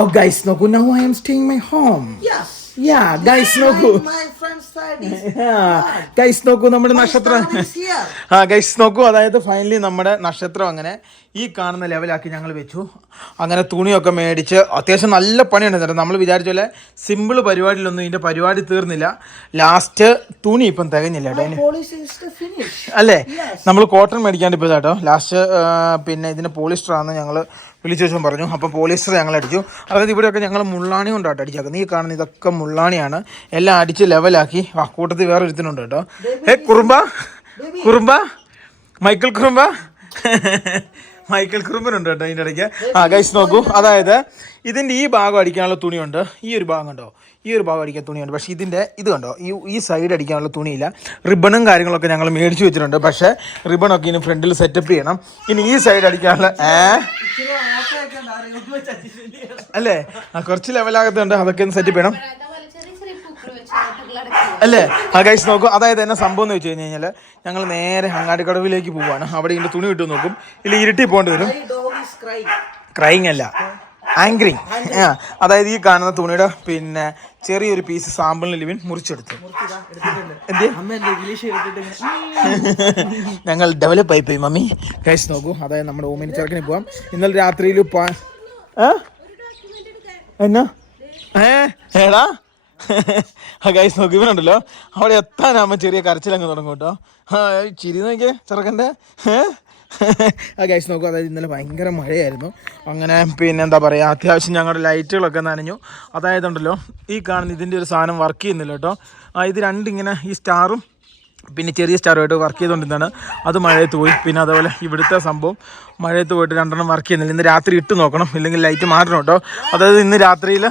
Oh guys, നോക്കൂ, now I am staying my home. Yes. Yeah, guys, നോക്കൂ. My friend's side is guys നോക്കൂ, നമ്മുടെ നക്ഷത്രം. star is here. Guys നോക്കൂ, അതായത് ഫൈനലി നമ്മുടെ നക്ഷത്രം അങ്ങനെ ഈ കാണുന്ന ലെവലാക്കി ഞങ്ങൾ വെച്ചു. അങ്ങനെ തുണിയൊക്കെ മേടിച്ച് അത്യാവശ്യം നല്ല പണിയുണ്ട് കേട്ടോ. നമ്മൾ വിചാരിച്ച പോലെ സിമ്പിൾ പരിപാടിയിലൊന്നും ഇതിൻ്റെ പരിപാടി തീർന്നില്ല. ലാസ്റ്റ് തുണി ഇപ്പം തികഞ്ഞില്ല കേട്ടോ. Polish is the finish. അല്ലേ, നമ്മൾ കോട്ടൺ മേടിക്കാണ്ട് ഇപ്പോൾ കേട്ടോ. ലാസ്റ്റ് പിന്നെ ഇതിന് പോളിസ്റ്റർ ആണെന്ന് ഞങ്ങൾ വിളിച്ചു വെച്ചും പറഞ്ഞു. അപ്പോൾ പോളിസ്റ്റർ ഞങ്ങൾ അടിച്ചു. അതായത് ഇവിടെയൊക്കെ ഞങ്ങൾ മുള്ളാണി കൊണ്ടാട്ടോ അടിച്ചേക്കുന്നത്. ഈ കാണുന്ന ഇതൊക്കെ മുള്ളാണിയാണ്. എല്ലാം അടിച്ച് ലെവലാക്കി. കൂട്ടത്തിൽ വേറെ ഒരുത്തിനുണ്ട് കേട്ടോ. കുറുമ്പ മൈക്കിൾ കുറുമ്പ മൈക്കിൾ കുറുമ്പനുണ്ട് കേട്ടോ ഇതിൻ്റെ ഇടയ്ക്ക്. ഗൈസ് നോക്കൂ, അതായത് ഇതിൻ്റെ ഈ ഭാഗം അടിക്കാനുള്ള തുണിയുണ്ട്. ഈ ഒരു ഭാഗം കണ്ടോ, ഈ ഒരു ഭാഗം അടിക്കാൻ തുണിയുണ്ട്. പക്ഷേ ഇതിൻ്റെ ഇത് കണ്ടോ, ഈ സൈഡ് അടിക്കാനുള്ള തുണിയില്ല. റിബണും കാര്യങ്ങളൊക്കെ ഞങ്ങൾ മേടിച്ച് വെച്ചിട്ടുണ്ട്. പക്ഷേ റിബണൊക്കെ ഇനി ഫ്രണ്ടിൽ സെറ്റപ്പ് ചെയ്യണം. ഇനി ഈ സൈഡ് അടിക്കാനുള്ള അല്ലേ, കുറച്ച് ലെവലാകത്തുണ്ട്. അതൊക്കെ ഒന്ന് സെറ്റപ്പ് ചെയ്യണം അല്ലേ. ഗൈസ് നോക്കൂ, അതായത് എന്നെ സംഭവം എന്ന് വെച്ച് കഴിഞ്ഞാൽ ഞങ്ങൾ നേരെ അങ്ങാടിക്കടവിലേക്ക് പോവാണ്. അവിടെ ഇതിൻ്റെ തുണി ഇട്ട് നോക്കും. ഇല്ല, ഇരുട്ടി പോകേണ്ടി വരും. ക്രൈങ് അല്ല, ആങ്കറിങ്. അതായത് ഈ കാണുന്ന തുണിയുടെ പിന്നെ ചെറിയൊരു പീസ് സാമ്പിളിന് ലിവിൻ മുറിച്ചെടുത്തു. ഞങ്ങൾ ഡെവലപ്പ് ആയി പോയി മമ്മി. ഗൈസ് നോക്കൂ, അതായത് നമ്മുടെ ഓമിനി ചെറുക്കിന് പോവാം. ഇന്നലെ രാത്രിയിൽ എന്നാ ഏടാ ഗൈസ് നോക്കി, ഇവനുണ്ടല്ലോ അവിടെ എത്താനാകുമ്പോൾ ചെറിയ കരച്ചിലങ്ങ് തുടങ്ങും കേട്ടോ. ചിരി നോക്കിയേ ചെറുക്കൻ്റെ. ഗൈസ് നോക്കൂ, അതായത് ഇന്നലെ ഭയങ്കര മഴയായിരുന്നു. അങ്ങനെ പിന്നെ എന്താ പറയുക, അത്യാവശ്യം ഞങ്ങളുടെ ലൈറ്റുകളൊക്കെ നനഞ്ഞു. അതായത് ഉണ്ടല്ലോ ഈ കാണുന്ന ഇതിൻ്റെ ഒരു സാധനം വർക്ക് ചെയ്യുന്നില്ല കേട്ടോ. ഇത് രണ്ടിങ്ങനെ ഈ സ്റ്റാറും പിന്നെ ചെറിയ സ്റ്റാറുമായിട്ട് വർക്ക് ചെയ്തുകൊണ്ടിരുന്നതാണ്. അത് മഴയത്ത് പോയി. പിന്നെ അതേപോലെ ഇവിടുത്തെ സംഭവം മഴയത്ത് പോയിട്ട് രണ്ടെണ്ണം വർക്ക് ചെയ്യുന്നില്ല. ഇന്ന് രാത്രി ഇട്ട് നോക്കണം, ഇല്ലെങ്കിൽ ലൈറ്റ് മാറ്റണം കേട്ടോ. അതായത് ഇന്ന് രാത്രിയിൽ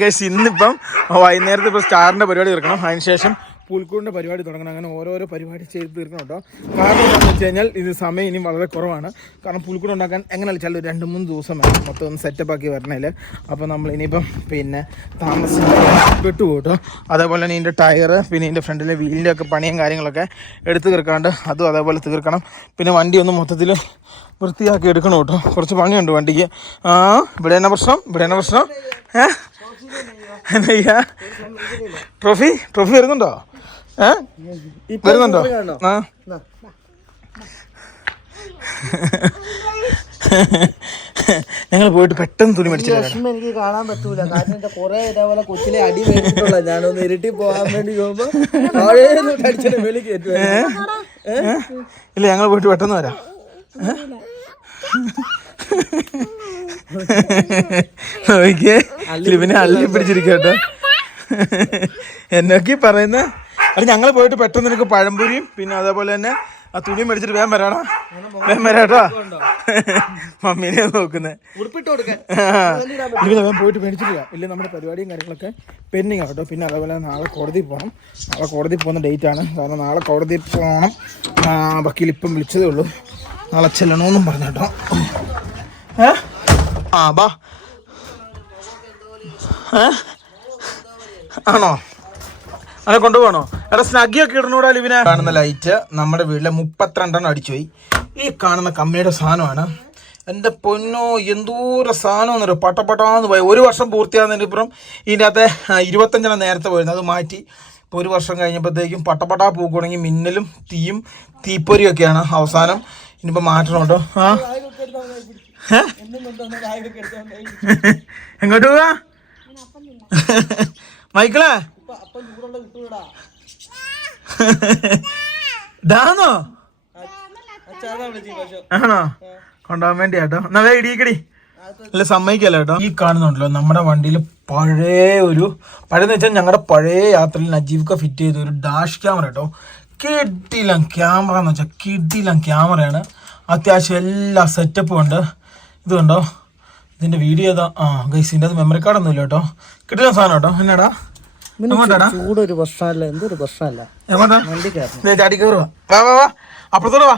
ഗൈസ് ഇന്നിപ്പം വൈകുന്നേരത്ത് ഇപ്പോൾ സ്റ്റാറിൻ്റെ പരിപാടി തീർക്കണം. അതിനുശേഷം പുൽക്കൂടിൻ്റെ പരിപാടി തുടങ്ങണം. അങ്ങനെ ഓരോരോ പരിപാടി ചെയ്ത് തീർക്കണം കേട്ടോ. കാരണം എന്താണെന്ന് വെച്ച് കഴിഞ്ഞാൽ ഇത് സമയം ഇനി വളരെ കുറവാണ്. കാരണം പുൽക്കൂട് ഉണ്ടാക്കാൻ എങ്ങനെ വെച്ചാൽ 2-3 ദിവസം വേണം മൊത്തം ഒന്ന് സെറ്റപ്പാക്കി വരണേൽ. അപ്പോൾ നമ്മൾ ഇനിയിപ്പം പിന്നെ താമസിച്ച് വിട്ടുപോകും കേട്ടോ. അതേപോലെ തന്നെ ഇതിൻ്റെ ടയർ, പിന്നെ ഇതിൻ്റെ ഫ്രണ്ടിലെ വീലിൻ്റെ ഒക്കെ പണിയും കാര്യങ്ങളൊക്കെ എടുത്ത് തീർക്കാണ്ട് അതും അതേപോലെ തീർക്കണം. പിന്നെ വണ്ടി ഒന്ന് മൊത്തത്തിൽ വൃത്തിയാക്കി എടുക്കണം കേട്ടോ. കുറച്ച് പണിയുണ്ട് വണ്ടിക്ക്. ഇവിടെ തന്നെ പ്രശ്നം എന്താ ട്രോഫി വരുന്നുണ്ടോ? വരുന്നുണ്ടോ? ഞങ്ങൾ പോയിട്ട് പെട്ടെന്ന് തുണി മേടിച്ചില്ല. എനിക്ക് കാണാൻ പറ്റൂല, കാരണം എന്റെ കുറെ ഇതേപോലെ കൊച്ചിലെ അടി വേണ്ടിട്ടുള്ള ഞാനൊന്ന് ഇരുട്ടി പോകാൻ വേണ്ടി പോകുമ്പോ ഇല്ല, ഞങ്ങൾ പോയിട്ട് പെട്ടെന്ന് വരാം. ഇവനെ അള്ളി പിടിച്ചിരിക്കട്ടോ. എന്നൊക്കെ പറയുന്ന അത് ഞങ്ങൾ പോയിട്ട് പെട്ടെന്ന് നിനക്ക് പഴംപൊരിയും പിന്നെ അതേപോലെ തന്നെ ആ തുണി മേടിച്ചിട്ട് വേഗം വരാട്ടോ. മമ്മീനെ നോക്കുന്നത് വേഗം പോയിട്ട് മേടിച്ചിട്ട് പോകാം. ഇല്ല, നമ്മുടെ പരിപാടിയും കാര്യങ്ങളൊക്കെ പെൻഡിങ് ആട്ടോ. പിന്നെ അതേപോലെ നാളെ കോടതി പോകണം. നാളെ കോടതി പോകുന്ന ഡേറ്റാണ്. കാരണം നാളെ കോടതി പോകണം. വക്കീൽ ഇപ്പം വിളിച്ചതേ ഉള്ളൂ, നാളെ ചെല്ലണമെന്നും പറഞ്ഞോട്ടോ. ബാ ആണോ, അങ്ങനെ കൊണ്ടുപോകണോ? എടാ സ്നഗ്ഗിയൊക്കെ ഇടണൂടാ ലിവിനെ. കാണുന്ന ലൈറ്റ് നമ്മുടെ വീട്ടിലെ 32 അടിച്ചുപോയി. ഈ കാണുന്ന കമ്പനിയുടെ സാധനമാണ്. എൻ്റെ പൊന്നോ, എന്തോരം സാധനം എന്നൊരു പട്ടപ്പട്ടാന്ന് പോയി. 1 വർഷം പൂർത്തിയാകുന്നതിനിപ്പുറം ഇതിൻ്റെ അകത്തെ 25 നേരത്തെ പോയിരുന്നു. അത് മാറ്റി ഇപ്പോൾ 1 വർഷം കഴിഞ്ഞപ്പോഴത്തേക്കും പട്ടപ്പട്ടാ പൂക്കുണെങ്കിൽ മിന്നലും തീയും തീപ്പൊരിയൊക്കെയാണ് അവസാനം. ഇനിയിപ്പോൾ മാറ്റണം കേട്ടോ. എങ്ങോട്ട് പോവാ മൈക്കിളേ? ഡാന്നോ ആണോ? കൊണ്ടുപോകാൻ വേണ്ടി കേട്ടോ. എന്നാ ഇടിക്കടി. അല്ല, സമ്മതിക്കല്ല കേട്ടോ. ഈ കാണുന്നുണ്ടല്ലോ നമ്മുടെ വണ്ടിയിൽ പഴയെന്ന് വെച്ചാൽ ഞങ്ങളുടെ പഴയ യാത്രയിൽ നജീബ്ക്ക ഫിറ്റ് ചെയ്ത ഒരു ഡാഷ് ക്യാമറ കേട്ടോ. കിടിലം ക്യാമറ എന്ന് വെച്ചാൽ കിടിലം ക്യാമറയാണ്. അത്യാവശ്യം എല്ലാ സെറ്റപ്പും ഉണ്ട്. ഇത് കണ്ടോ, ഇതിന്റെ വീഡിയോ ഏതാ? ഗൈസ്, ഇതിൻ്റെ അത് മെമ്മറി കാർഡൊന്നും ഇല്ല കേട്ടോ. കിടിലം സാധനം കേട്ടോ. എന്നാടാ ചൂടൊരു പ്രശ്നമല്ല, എന്തൊരു പ്രശ്നമല്ല. ചാടി കയറുവാ. വാ അപ്പുറത്തോടെ വാ.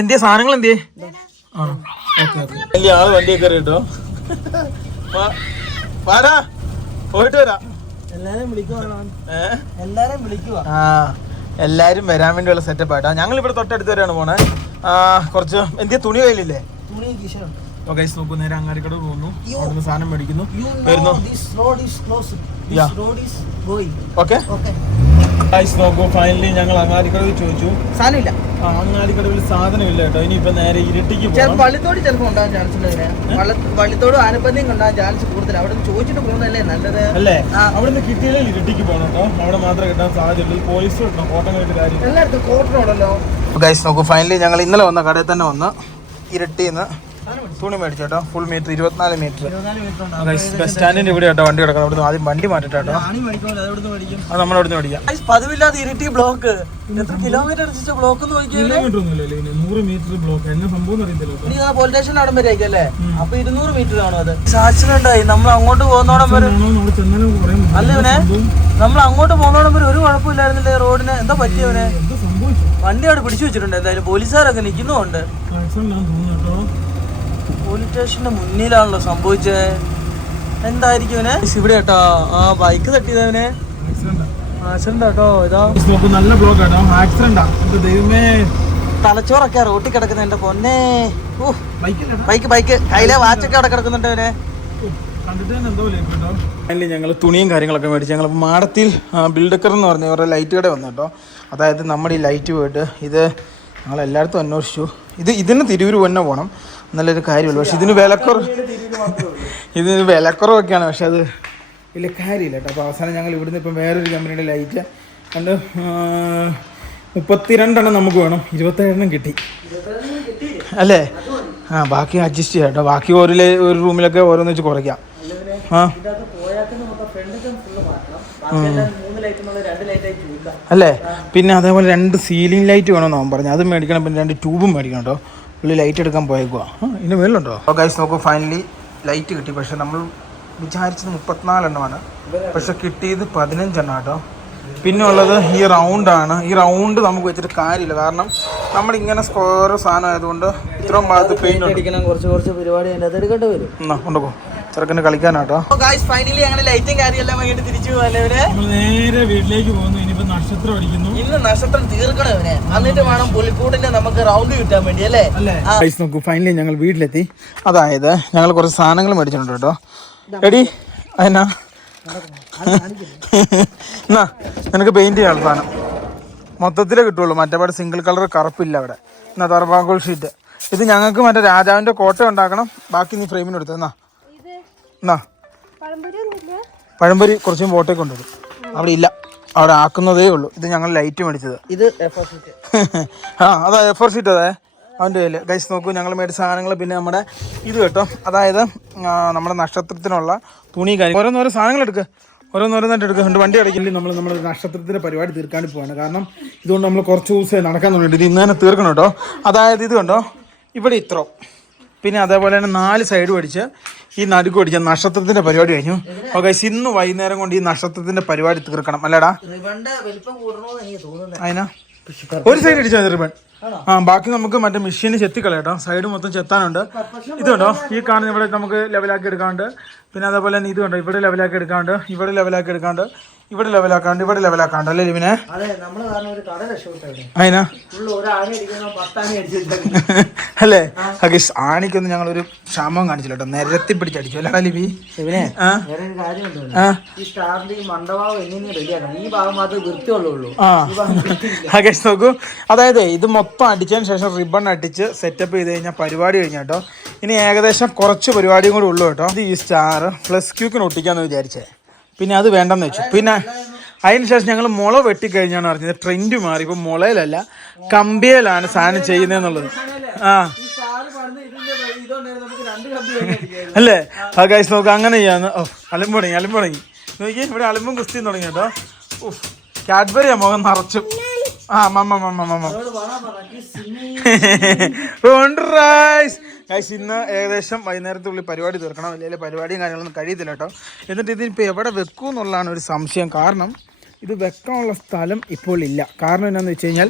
എന്തിയ സാധനങ്ങൾ എന്തിയേ? വലിയ ആള് വണ്ടിയൊക്കെ കയറി കേട്ടോ. വാടാ, പോയിട്ട് വരാം. എല്ലാരും വരാൻ വേണ്ടിയുള്ള സെറ്റപ്പ് ആയിട്ടാ. ഞങ്ങൾ ഇവിടെ തൊട്ടടുത്ത് വരെയാണ് പോണേ. കുറച്ച് എന്തിയ തുണി കയ്യിലില്ലേ? തുണി കിശയുണ്ട്. ഓ ഗൈസ് നോക്കൂ, നേരെ അങ്ങാടിക്കട പോകുന്നു, അവിടുന്ന് സാധനം മേടിക്കുന്നു, വരുന്നു. ഓക്കെ ഗൈസ് നോക്കൂ, ഫൈനലി ഞങ്ങൾ അങ്ങാടിക്കടവിൽ ചോദിച്ചു, സാധനമില്ല. അങ്ങാടിക്കടവിൽ സാധനം ഇല്ല കേട്ടോ. ഇനിയിപ്പോ നേരെ ഇരട്ടിക്ക് പോകണം. വള്ളിത്തോട് ചിലപ്പോൾ ഉണ്ടാകാൻ ചാൻസ് ഉണ്ട്. വള്ളിത്തോട് ആനപ്പന്തിയും ഉണ്ടാകാൻ ചാൻസ് കൂടുതൽ. അവിടെ ചോദിച്ചിട്ട് പോകുന്നതല്ലേ നല്ലത് അല്ലേ? അവിടുന്ന് കിട്ടിയാലും ഇരട്ടിക്ക് പോകണം കേട്ടോ. അവിടെ മാത്രമേ കിട്ടാൻ സാധ്യതയുള്ളൂ. പോലീസ് കിട്ടണം, കോട്ടം കഴിഞ്ഞിട്ട് കാര്യം. എല്ലായിടത്തും കോട്ടനുണ്ടല്ലോ. ഗൈസ് നോക്കൂ, ഫൈനലി ഞങ്ങൾ ഇന്നലെ വന്ന കടയിൽ തന്നെ വന്ന് ഇരട്ടിന്ന് തുണി മേടിച്ചു കേട്ടോ. Full metre 24 metre. ബസ് സ്റ്റാൻഡിന്റെ ഇവിടെ കേട്ടോ വണ്ടി കിടക്കണം. അവിടുന്ന് ആദ്യം വണ്ടി മാറ്റിട്ടോ. അത് നമ്മൾ അവിടുന്ന് മേടിക്കാം. പതിവില്ലാതെ ഇരട്ടി ബ്ലോക്ക്. എത്ര കിലോമീറ്റർ അടിച്ച ബ്ലോക്ക് കിലോമീറ്റർ ഒന്നുമില്ലല്ലോ, 100 മീറ്റർ ബ്ലോക്ക്. എന്നെ സംഭവം അറിയത്തില്ല. പോലീസ് സ്റ്റേഷൻ അവിടെ വരെ അല്ലേ? അപ്പൊ 200 മീറ്റർ കാണും. അത് ആക്സിഡന്റായി. നമ്മൾ അങ്ങോട്ട് പോകുന്നോടം വരെ അല്ല ഇവനെ, നമ്മൾ അങ്ങോട്ട് പോകുന്നോടം വരെ ഒരു കുഴപ്പമില്ലായിരുന്നില്ലേ റോഡിന്? എന്താ പറ്റിയവനെ? വണ്ടി അവിടെ പിടിച്ചു വെച്ചിട്ടുണ്ട്. എന്തായാലും പോലീസുകാരൊക്കെ നിൽക്കുന്നുണ്ട്. പോലീസ് സ്റ്റേഷന്റെ മുന്നിലാണല്ലോ സംഭവിച്ചത്. എന്തായിരിക്കും ഇവനെ? ഇവിടെ കേട്ടോ ആ ബൈക്ക് തട്ടിയതവനെ. ആക്സിഡന്റ് കേട്ടോ. ഇതാ നല്ല ബ്ലോക്ക് ആട്ടോ. ആക്സിഡന്റാ. ദൈവമേ, തലച്ചോറൊക്കെ റോട്ടിൽ കിടക്കുന്ന എന്റെ പൊന്നെ. ബൈക്ക് കയ്യിലെ വാച്ചൊക്കെ അവിടെ കിടക്കുന്നുണ്ട് അവനെ. ഞങ്ങൾ തുണിയും കാര്യങ്ങളൊക്കെ മേടിച്ചു. ഞങ്ങൾ മാടത്തിൽ ബിൽഡക്കർ എന്ന് പറഞ്ഞ അവരുടെ ലൈറ്റ് കട വന്നു കേട്ടോ. അതായത് നമ്മുടെ ഈ ലൈറ്റ് പോയിട്ട് ഇത് ഞങ്ങൾ എല്ലായിടത്തും അന്വേഷിച്ചു. ഇതിന് തിരൂർ തന്നെ പോകണം, നല്ലൊരു കാര്യമുള്ളൂ. പക്ഷെ ഇതിന് വിലക്കുറവൊക്കെയാണ്. പക്ഷെ അത് വലിയ കാര്യമില്ല കേട്ടോ. അപ്പോൾ അവസാനം ഞങ്ങൾ ഇവിടുന്ന് ഇപ്പം വേറൊരു കമ്പനിയുടെ ലൈറ്റ് കണ്ട് 32 നമുക്ക് വേണം. 27 കിട്ടി അല്ലേ? ബാക്കി അഡ്ജസ്റ്റ് ചെയ്യാം കേട്ടോ. ബാക്കി ഒരു റൂമിലൊക്കെ ഓരോന്ന് വെച്ച് കുറയ്ക്കാം. അല്ലേ? പിന്നെ അതേപോലെ 2 സീലിംഗ് ലൈറ്റ് വേണമെന്ന് അവൻ പറഞ്ഞു. അതും മേടിക്കണം. പിന്നെ 2 ട്യൂബും മേടിക്കണം കേട്ടോ. പുള്ളി ലൈറ്റ് എടുക്കാൻ പോയേക്കുവാ. ഇതിന് മേലുണ്ടോ? ഗൈസ് നോക്കൂ, ഫൈനലി ലൈറ്റ് കിട്ടി. പക്ഷെ നമ്മൾ വിചാരിച്ചത് 34 എണ്ണമാണ്. പക്ഷെ കിട്ടിയത് 15 എണ്ണം കേട്ടോ. പിന്നെ ഉള്ളത് ഈ റൗണ്ടാണ്. ഈ റൗണ്ട് നമുക്ക് വെച്ചിട്ട് കാര്യമില്ല. കാരണം നമ്മളിങ്ങനെ സ്ക്വയർ സാധനം ആയതുകൊണ്ട് ഇത്രയും ഭാഗത്ത് പെയിന്റ് അടിക്കണം. കുറച്ച് പരിപാടി എടുക്കേണ്ടി വരും. കൊണ്ടുപോ, ചെറുക്കന് കളിക്കാനാട്ടോ. ഫൈനലി ഞങ്ങൾ ലൈറ്റും കാര്യമെല്ലാം വാങ്ങിയിട്ട് തിരിച്ചു പോകാല്ലേ. നേരെ വീട്ടിലേക്ക് പോകുന്നു. ഇനിയിപ്പോ നക്ഷത്രം അടിക്കുന്നു. ഇന്ന് നക്ഷത്രം തീർക്കണം ഇവനെ. എന്നിട്ട് വേണം പുലിക്കൂട്ടിന്റെ നമുക്ക് റൗണ്ട് കിട്ടാൻ വേണ്ടി അല്ലേ? നോക്കൂ, ഫൈനലി ഞങ്ങൾ വീട്ടിലെത്തി. അതായത് ഞങ്ങൾ കുറച്ച് സാധനങ്ങൾ മേടിച്ചിട്ടുണ്ട് കേട്ടോ. എടി അതിനാ എന്നാ നിനക്ക് പെയിന്റ് ചെയ്യാനുള്ള സാധനം മൊത്തത്തിലേ കിട്ടുള്ളൂ. മറ്റേപാട് സിംഗിൾ കളർ കറുപ്പില്ല അവിടെ. എന്നാ തർപ്പാക്കോൾ ഷീറ്റ്. ഇത് ഞങ്ങൾക്ക് മറ്റേ രാജാവിന്റെ കോട്ട ഉണ്ടാക്കണം. ബാക്കി നീ ഫ്രെയിമിന് എടുത്തു. എന്നാ പഴംപൊരി കുറച്ചും ബോട്ടേ കൊണ്ടുവരും. അവിടെ ഇല്ല, അവിടെ ആക്കുന്നതേ ഉള്ളൂ. ഇത് ഞങ്ങൾ ലൈറ്റ് മേടിച്ചത്. ഇത് A4 ഷീറ്റ്. അതാ A4 ഷീറ്റ്. അതെ അവൻ്റെ കയ്യിൽ. ഗൈസ് നോക്കൂ, ഞങ്ങൾ മേടിച്ച സാധനങ്ങൾ. പിന്നെ നമ്മുടെ ഇത് കേട്ടോ, അതായത് നമ്മുടെ നക്ഷത്രത്തിനുള്ള തുണി കാര്യം. ഓരോന്നോരോ സാധനങ്ങൾ എടുക്കുക. ഓരോന്നോരോന്നായിട്ട് എടുക്കുക. വണ്ടി അടയ്ക്കില്ല. നമ്മൾ നക്ഷത്രത്തിൻ്റെ പരിപാടി തീർക്കാൻ പോവാണ്. കാരണം ഇതുകൊണ്ട് നമ്മൾ കുറച്ച് ദിവസം നടക്കാൻ തുടങ്ങിയിട്ട് ഇത് ഇന്ന് തന്നെ തീർക്കണം കേട്ടോ. അതായത് ഇത് കണ്ടോ, ഇവിടെ ഇത്രോ, പിന്നെ അതേപോലെ തന്നെ 4 സൈഡ് പഠിച്ച് ഈ നടുക്ക് പഠിച്ച നക്ഷത്രത്തിന്റെ പരിപാടി കഴിഞ്ഞു. ഓക്കെ, ഇന്ന് വൈകുന്നേരം കൊണ്ട് ഈ നക്ഷത്രത്തിന്റെ പരിപാടി തീർക്കണം അല്ലേടാ? അതിനാ ഒരു സൈഡ് അടിച്ചാൽ റിബൺ. ബാക്കി നമുക്ക് മറ്റേ മെഷീന് ചെത്തിക്കളയട്ടോ. സൈഡ് മൊത്തം ചെത്താനുണ്ട്. ഇത് കണ്ടോ, ഈ കാണുന്ന ഇവിടെ നമുക്ക് ലെവലാക്കി എടുക്കാണ്ട്. പിന്നെ അതേപോലെ തന്നെ ഇത് കണ്ടോ, ഇവിടെ ലെവലാക്കി എടുക്കാണ്ട്, ഇവിടെ ലെവലാക്കി എടുക്കാണ്ട്, ഇവിടെ ലെവലാക്കാണ്ട്, ഇവിടെ ലെവലാക്കാണ്ട് അല്ലേ ലിവിനെ? അതിനാ അല്ലേ? ആണിക്കൊന്നും ഞങ്ങളൊരു ക്ഷാമം കാണിച്ചില്ല കേട്ടോ. നിരത്തി പിടിച്ചടിച്ചു അല്ലേടാ ലിവി? നോക്കൂ, അതായത് ഇത് മൊത്തം അടിച്ചതിന് ശേഷം റിബൺ അടിച്ച് സെറ്റപ്പ് ചെയ്ത് കഴിഞ്ഞാൽ പരിപാടി കഴിഞ്ഞ കേട്ടോ. ഇനി ഏകദേശം കുറച്ച് പരിപാടിയും കൂടെ ഉള്ളൂ കേട്ടോ. ഇത് ഈ സ്റ്റാർ പ്ലസ് ക്യൂക്കിന് ഒട്ടിക്കാന്ന് വിചാരിച്ചേ. പിന്നെ അത് വേണ്ടെന്ന് വെച്ചു. പിന്നെ അതിനുശേഷം ഞങ്ങൾ മുള വെട്ടിക്കഴിഞ്ഞാണ് പറഞ്ഞത് ട്രെൻഡ് മാറി. ഇപ്പം മുളയിലല്ല കമ്പിയിലാണ് സാധനം ചെയ്യുന്നതെന്നുള്ളത്. അല്ലേ? ഗൈസ് നോക്ക്, അങ്ങനെ ചെയ്യാന്ന്. അലമ്പ് തുടങ്ങി നോക്കി. ഇവിടെ അലമ്പും കുസ്തിയും തുടങ്ങി കേട്ടോ. കാഡ്ബറിയാ മുഖം നിറച്ചും. ഇന്ന് ഏകദേശം വൈകുന്നേരത്തുള്ളിൽ പരിപാടി തീർക്കണം. അല്ലെങ്കിൽ പരിപാടിയും കാര്യങ്ങളൊന്നും കഴിയത്തില്ല കേട്ടോ. എന്നിട്ട് ഇതിനിപ്പോൾ എവിടെ വെക്കും എന്നുള്ളതാണ് ഒരു സംശയം. കാരണം ഇത് വെക്കാനുള്ള സ്ഥലം ഇപ്പോൾ ഇല്ല. കാരണം എന്താണെന്ന് വെച്ച് കഴിഞ്ഞാൽ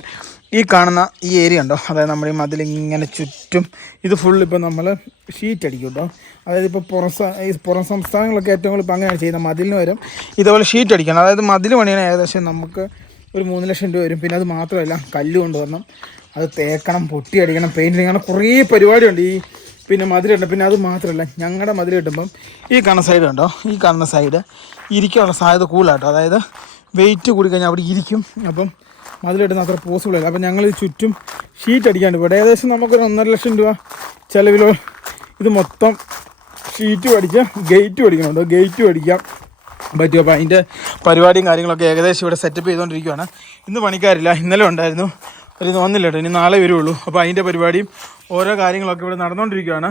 ഈ കാണുന്ന ഈ ഏരിയ ഉണ്ടോ, അതായത് നമ്മുടെ ഈ മതിലിങ്ങനെ ചുറ്റും ഇത് ഫുൾ ഇപ്പോൾ നമ്മൾ ഷീറ്റ് അടിക്കും കേട്ടോ. അതായത് ഇപ്പോൾ പുറം സംസ്ഥാനങ്ങളൊക്കെ ഏറ്റവും കൂടുതൽ ഇപ്പോൾ അങ്ങനെയാണ് ചെയ്യുന്നത്. മതിലിന് വരും ഇതുപോലെ ഷീറ്റ് അടിക്കണം. അതായത് മതിൽ പണിയാൻ ഏകദേശം നമുക്ക് ഒരു 3 ലക്ഷം രൂപ വരും. പിന്നെ അത് മാത്രമല്ല, കല്ല് കൊണ്ടുവരണം, അത് തേക്കണം, പൊട്ടി അടിക്കണം, പെയിൻറ്റ് അടിക്കണം, കുറേ പരിപാടിയുണ്ട്. പിന്നെ മതിലുണ്ട്. പിന്നെ അത് മാത്രമല്ല, ഞങ്ങളുടെ മതിൽ കിട്ടുമ്പം ഈ കാണുന്ന സൈഡ് ഉണ്ടോ, ഈ കാണുന്ന സൈഡ് ഇരിക്കാനുള്ള സാധ്യത കൂടുതലാട്ടോ. അതായത് വെയിറ്റ് കൂടി കഴിഞ്ഞാൽ അവിടെ ഇരിക്കും. അപ്പം മതിലിടുന്ന അത്ര പോസിബിൾ അല്ല. അപ്പം ഞങ്ങൾ ചുറ്റും ഷീറ്റ് അടിക്കാണ്ട് ഇവിടെ ഏകദേശം നമുക്കൊരു 1.5 ലക്ഷം രൂപ ചിലവിലോ ഇത് മൊത്തം ഷീറ്റ് അടിക്കുക, ഗേറ്റ് അടിക്കണുണ്ടോ, ഗേറ്റ് അടിക്കാം പറ്റും. അപ്പോൾ അതിൻ്റെ പരിപാടിയും കാര്യങ്ങളൊക്കെ ഏകദേശം ഇവിടെ സെറ്റപ്പ് ചെയ്തുകൊണ്ടിരിക്കുകയാണ്. ഇന്ന് പണിക്കാരില്ല, ഇന്നലെ ഉണ്ടായിരുന്നു, ഒരു വന്നില്ല കേട്ടോ, ഇനി നാളെ വരുള്ളൂ. അപ്പോൾ അതിൻ്റെ പരിപാടിയും ഓരോ കാര്യങ്ങളൊക്കെ ഇവിടെ നടന്നുകൊണ്ടിരിക്കുകയാണ്.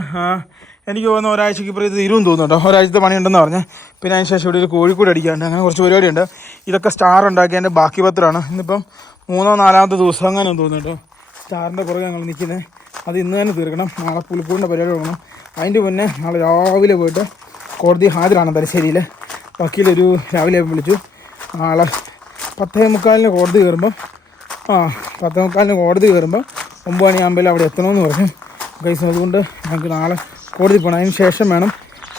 എനിക്ക് തോന്നുന്നു ഒരാഴ്ചക്ക് ഇപ്പോൾ ഇത് തീരുമെന്ന് തോന്നുന്നുണ്ടോ, ഒരാഴ്ചത്തെ പണിയുണ്ടെന്ന് പറഞ്ഞ്. പിന്നെ അതിന് ശേഷം ഇവിടെ ഒരു കോഴിക്കോട് അടിക്കാണ്ട്, അങ്ങനെ കുറച്ച് പരിപാടിയുണ്ട്. ഇതൊക്കെ സ്റ്റാർ ഉണ്ടാക്കിയതിൻ്റെ ബാക്കി പത്രമാണ്. ഇന്നിപ്പം 3-ോ 4-ാമത്തെ ദിവസം അങ്ങനെ തോന്നുന്നു കേട്ടോ സ്റ്റാറിൻ്റെ പുറകെ ഞങ്ങൾ നിൽക്കുന്നത്. അത് ഇന്ന് തന്നെ തീർക്കണം. നാളെ പുലിക്കൂടിൻ്റെ പരിപാടി തുടങ്ങണം. അതിൻ്റെ മുന്നേ നാളെ രാവിലെ പോയിട്ട് കോടതി ഹാജരാണ് തലശ്ശേരിയിൽ. വക്കീലൊരു രാവിലെ വിളിച്ചു. നാളെ 10:45 കോടതി കയറുമ്പോൾ 10:45 കോടതി കയറുമ്പോൾ 9 മണിയാകുമ്പോൾ അവിടെ എത്തണമെന്ന് പറഞ്ഞു ഗൈസ്. അതുകൊണ്ട് ഞങ്ങൾക്ക് നാളെ കോടതി പോകണം. അതിന് ശേഷം വേണം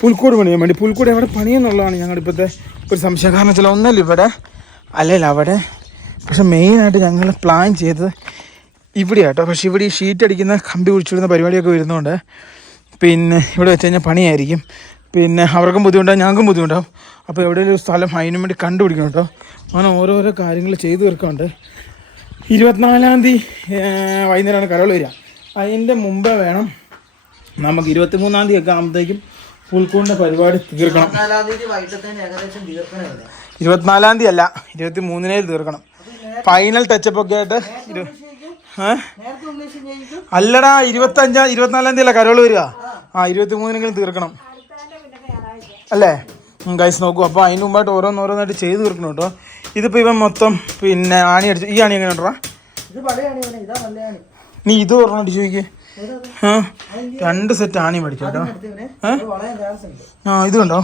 പുൽക്കൂട് പണിയാൻ വേണ്ടി. പുൽക്കൂട് എവിടെ പണിയെന്നുള്ളതാണ് ഞങ്ങളുടെ ഇപ്പോഴത്തെ ഒരു സംശയം. കാരണം വെച്ചാൽ ഒന്നല്ല ഇവിടെ അല്ലല്ല അവിടെ, പക്ഷെ മെയിനായിട്ട് ഞങ്ങൾ പ്ലാൻ ചെയ്തത് ഇവിടെ കേട്ടോ. പക്ഷേ ഇവിടെ ഈ ഷീറ്റ് അടിക്കുന്ന കമ്പി കുഴിച്ചിടുന്ന പരിപാടിയൊക്കെ വരുന്നതുകൊണ്ട് പിന്നെ ഇവിടെ വെച്ച് കഴിഞ്ഞാൽ പണിയായിരിക്കും. പിന്നെ അവർക്കും ബുദ്ധിമുട്ടാവും, ഞങ്ങൾക്കും ബുദ്ധിമുട്ടാവും. അപ്പോൾ എവിടെയെങ്കിലും ഒരു സ്ഥലം അതിനു വേണ്ടി കണ്ടുപിടിക്കണം കേട്ടോ. അങ്ങനെ ഓരോരോ കാര്യങ്ങൾ ചെയ്തു തീർക്കാറുണ്ട്. 24-ാം തീയതി വൈകുന്നേരമാണ് കരോൾ വരിക. അതിൻ്റെ മുമ്പേ വേണം നമുക്ക് 23-ാം തീയതി ഒക്കെ ആകുമ്പോഴത്തേക്കും പുൽക്കൂടിൻ്റെ പരിപാടി തീർക്കണം. 24-ാം തീയതി അല്ല, 23-ന് തീർക്കണം. ഫൈനൽ ടച്ചപ്പ് ഒക്കെ ആയിട്ട് അല്ലടാ 24-ാം തീയതി അല്ല കരോൾ വരിക. 23-നെങ്കിലും തീർക്കണം അല്ലേ ഗൈസ്. നോക്കൂ, അപ്പോൾ അതിന് മുമ്പായിട്ട് ഓരോന്നോരോന്നായിട്ട് ചെയ്ത് തീർക്കണം കേട്ടോ. ഇതിപ്പോൾ ഇവൻ മൊത്തം പിന്നെ ആണി അടിച്ചു. ഈ ആണി എങ്ങനെ ഉണ്ടോ? നീ ഇത് പറഞ്ഞ അടിച്ചു നോക്കിയേ. 2 സെറ്റ് ആണി മേടിച്ചു കേട്ടോ. ഇത് കണ്ടോ,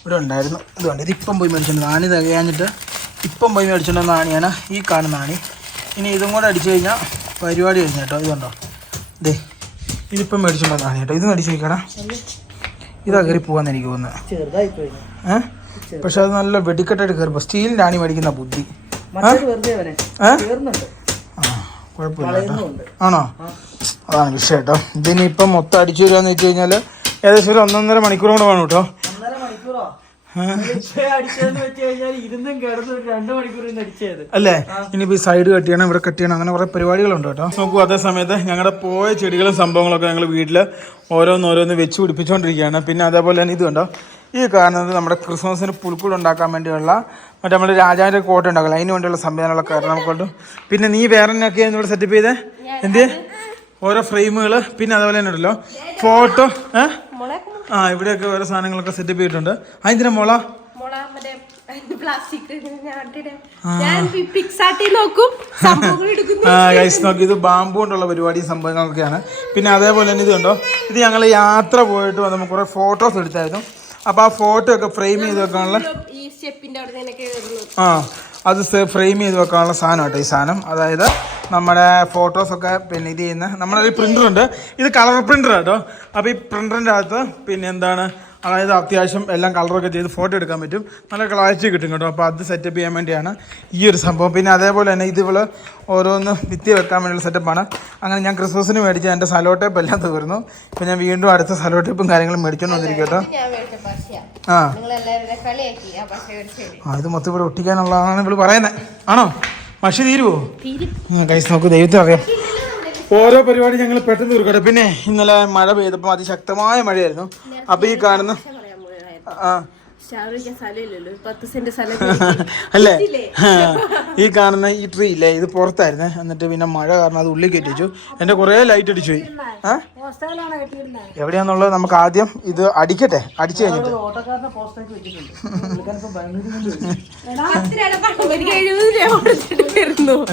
ഇവിടെ ഉണ്ടായിരുന്നു. ഇത് കണ്ടോ, ഇതിപ്പം പോയി മേടിച്ചിട്ടുണ്ട്. ആണി തികയാഞ്ഞിട്ട് ഇപ്പം പോയി മേടിച്ചിട്ടുണ്ടെന്ന ആണിയാണ് ഈ കാണുന്ന ആണി. ഇനി ഇതും കൂടെ അടിച്ചു കഴിഞ്ഞാൽ പരിപാടി കഴിഞ്ഞു കേട്ടോ. ഇത് കണ്ടോ, ദേ ഇതിപ്പം മേടിച്ചിട്ടുണ്ടെന്ന ആണി കേട്ടോ. ഇത് അടിച്ചു നോക്കടാ. ഇതാ കയറി പോകാന്ന് എനിക്ക് തോന്നുന്നത്. പക്ഷെ അത് നല്ല വെടിക്കെട്ടായിട്ട് കയറിപ്പോ. സ്റ്റീലിൻ്റെ ആണി മേടിക്കുന്ന ബുദ്ധി. കുഴപ്പമില്ല ആണോ? അതാണ് വിഷയം കേട്ടോ. ഇതിനിപ്പം മൊത്തം അടിച്ചു തരാന്ന് വെച്ച് കഴിഞ്ഞാൽ ഏകദേശം ഒരു 1.5 മണിക്കൂർ കൂടെ വേണം കേട്ടോ. അല്ലേ? ഇനിയിപ്പോ ഈ സൈഡ് കട്ട് ചെയ്യണം, ഇവിടെ കട്ട് ചെയ്യണം, അങ്ങനെ കുറെ പരിപാടികളുണ്ട് കേട്ടോ. നോക്കൂ, അതേ സമയത്ത് ഞങ്ങളുടെ പോയ ചെടികളും സംഭവങ്ങളൊക്കെ ഞങ്ങൾ വീട്ടിൽ ഓരോന്നോരോന്ന് വെച്ച് പിടിപ്പിച്ചുകൊണ്ടിരിക്കുകയാണ്. പിന്നെ അതേപോലെ തന്നെ ഇത് കണ്ടോ, ഈ കാണുന്നത് നമ്മുടെ ക്രിസ്മസിന് പുൽക്കൂട് ഉണ്ടാക്കാൻ വേണ്ടിയുള്ള മറ്റേ നമ്മുടെ രാജാവിൻ്റെ കോട്ട ഉണ്ടാക്കില്ല, അതിന് വേണ്ടിയുള്ള സംവിധാനങ്ങളൊക്കെ നമുക്കുണ്ട്. പിന്നെ നീ വേറെ എന്നൊക്കെയാണ് ഇവിടെ സെറ്റപ്പ് ചെയ്തേ? എന്ത് ഓരോ ഫ്രെയിമുകൾ, പിന്നെ അതേപോലെ തന്നെ ഉണ്ടല്ലോ ഫോട്ടോ. ഇവിടെയൊക്കെ ഓരോ സാധനങ്ങളൊക്കെ സെറ്റപ്പ് ചെയ്തിട്ടുണ്ട്. അതിന്റെ മോള നോക്കി ഇത് ബാമ്പു കൊണ്ടുള്ള പരിപാടി സംഭവങ്ങളൊക്കെയാണ്. പിന്നെ അതേപോലെ തന്നെ ഇത് കണ്ടോ, ഇത് ഞങ്ങൾ യാത്ര പോയിട്ട് വന്നപ്പോൾ കുറെ ഫോട്ടോസ് എടുത്തായിരുന്നു. അപ്പൊ ആ ഫോട്ടോ ഒക്കെ ഫ്രെയിം ചെയ്ത് വെക്കാനുള്ള അത് ഫ്രെയിം ചെയ്ത് വെക്കാനുള്ള സാധനം കേട്ടോ ഈ സാധനം. അതായത് നമ്മുടെ ഫോട്ടോസൊക്കെ പിന്നെ ഇത് ചെയ്യുന്ന നമ്മുടെ ഒരു പ്രിൻ്ററുണ്ട്. ഇത് കളർ പ്രിൻ്റർ കേട്ടോ. അപ്പോൾ ഈ പ്രിൻ്ററിൻ്റെ അകത്ത് പിന്നെ എന്താണ്, അതായത് അത്യാവശ്യം എല്ലാം കളറൊക്കെ ചെയ്ത് ഫോട്ടോ എടുക്കാൻ പറ്റും, നല്ല ക്ലാരിറ്റി കിട്ടും കേട്ടോ. അപ്പോൾ അത് സെറ്റപ്പ് ചെയ്യാൻ വേണ്ടിയാണ് ഈ ഒരു സംഭവം. പിന്നെ അതേപോലെ തന്നെ ഇതുപോലെ ഓരോന്ന് ഭിത്തി വെക്കാൻ വേണ്ടിയുള്ള സെറ്റപ്പാണ്. അങ്ങനെ ഞാൻ ക്രിസ്മസിന് മേടിച്ച എൻ്റെ സലോ ടേപ്പ് എല്ലാം തീർന്നു. ഇപ്പോൾ ഞാൻ വീണ്ടും അടുത്ത സലോ ടേപ്പും കാര്യങ്ങളും മേടിച്ചുകൊണ്ട് വന്നിരിക്കും കേട്ടോ. ഇത് മൊത്തം ഇവിടെ ഒട്ടിക്കാനുള്ളതാണ് ഇവള് പറയുന്നത്. ആണോ? മഷി തീരുവോ? ഗൈസ് നോക്കൂ, ദൈവത്തിന് അറിയാം. ഓരോ പരിപാടി ഞങ്ങൾ പെട്ടെന്ന് തീർക്കട്ടെ. പിന്നെ ഇന്നലെ മഴ പെയ്തപ്പോൾ അതിശക്തമായ മഴയായിരുന്നു. അപ്പൊ ഈ കാണുന്ന അല്ലേ, ഈ കാണുന്ന ഈ ട്രീ ഇല്ലേ, ഇത് പുറത്തായിരുന്നേ. എന്നിട്ട് പിന്നെ മഴ കാരണം അത് ഉള്ളിൽ കയറ്റി വെച്ചു. എന്റെ കുറെ ലൈറ്റ് അടിച്ചു പോയി. എവിടെയാന്നുള്ളത് നമുക്ക് ആദ്യം ഇത് അടിക്കട്ടെ, അടിച്ചു കഴിഞ്ഞിട്ട്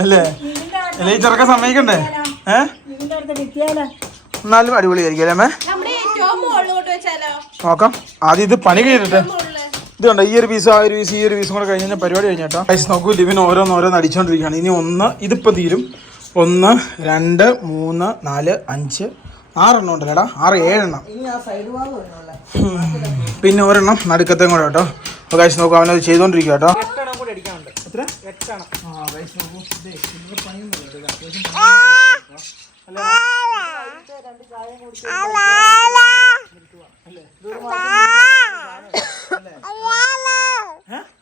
അല്ലേ അല്ലേ ഈ ചെറുക്ക സമ്മതിക്കണ്ടേ? എന്നാലും അടിപൊളിയായിരിക്കും അല്ലേ? നോക്കാം ആദ്യം ഇത് പണി കഴിഞ്ഞിട്ട്. ഇത് കണ്ടോ, ഈ ഒരു പീസ് ആ ഒരു പീസ് ഈ ഒരു പീസും കൂടെ കഴിഞ്ഞ് കഴിഞ്ഞാൽ പരിപാടി കഴിഞ്ഞേട്ടോ. പൈസ നോക്കൂ, ലിവിന് ഓരോന്നോരോന്ന് അടിച്ചുകൊണ്ടിരിക്കുകയാണ്. ഇനി ഒന്ന് ഇതിപ്പോൾ തീരും. 1 2 3 4 5 6 ഉണ്ടല്ലേടാ, 6 7 എണ്ണം. പിന്നെ ഒരെണ്ണം നടുക്കത്തേം കൂടെ കേട്ടോ. അപ്പോൾ കഴിച്ച് നോക്കൂ, അവനത് ചെയ്തുകൊണ്ടിരിക്കുക കേട്ടോ.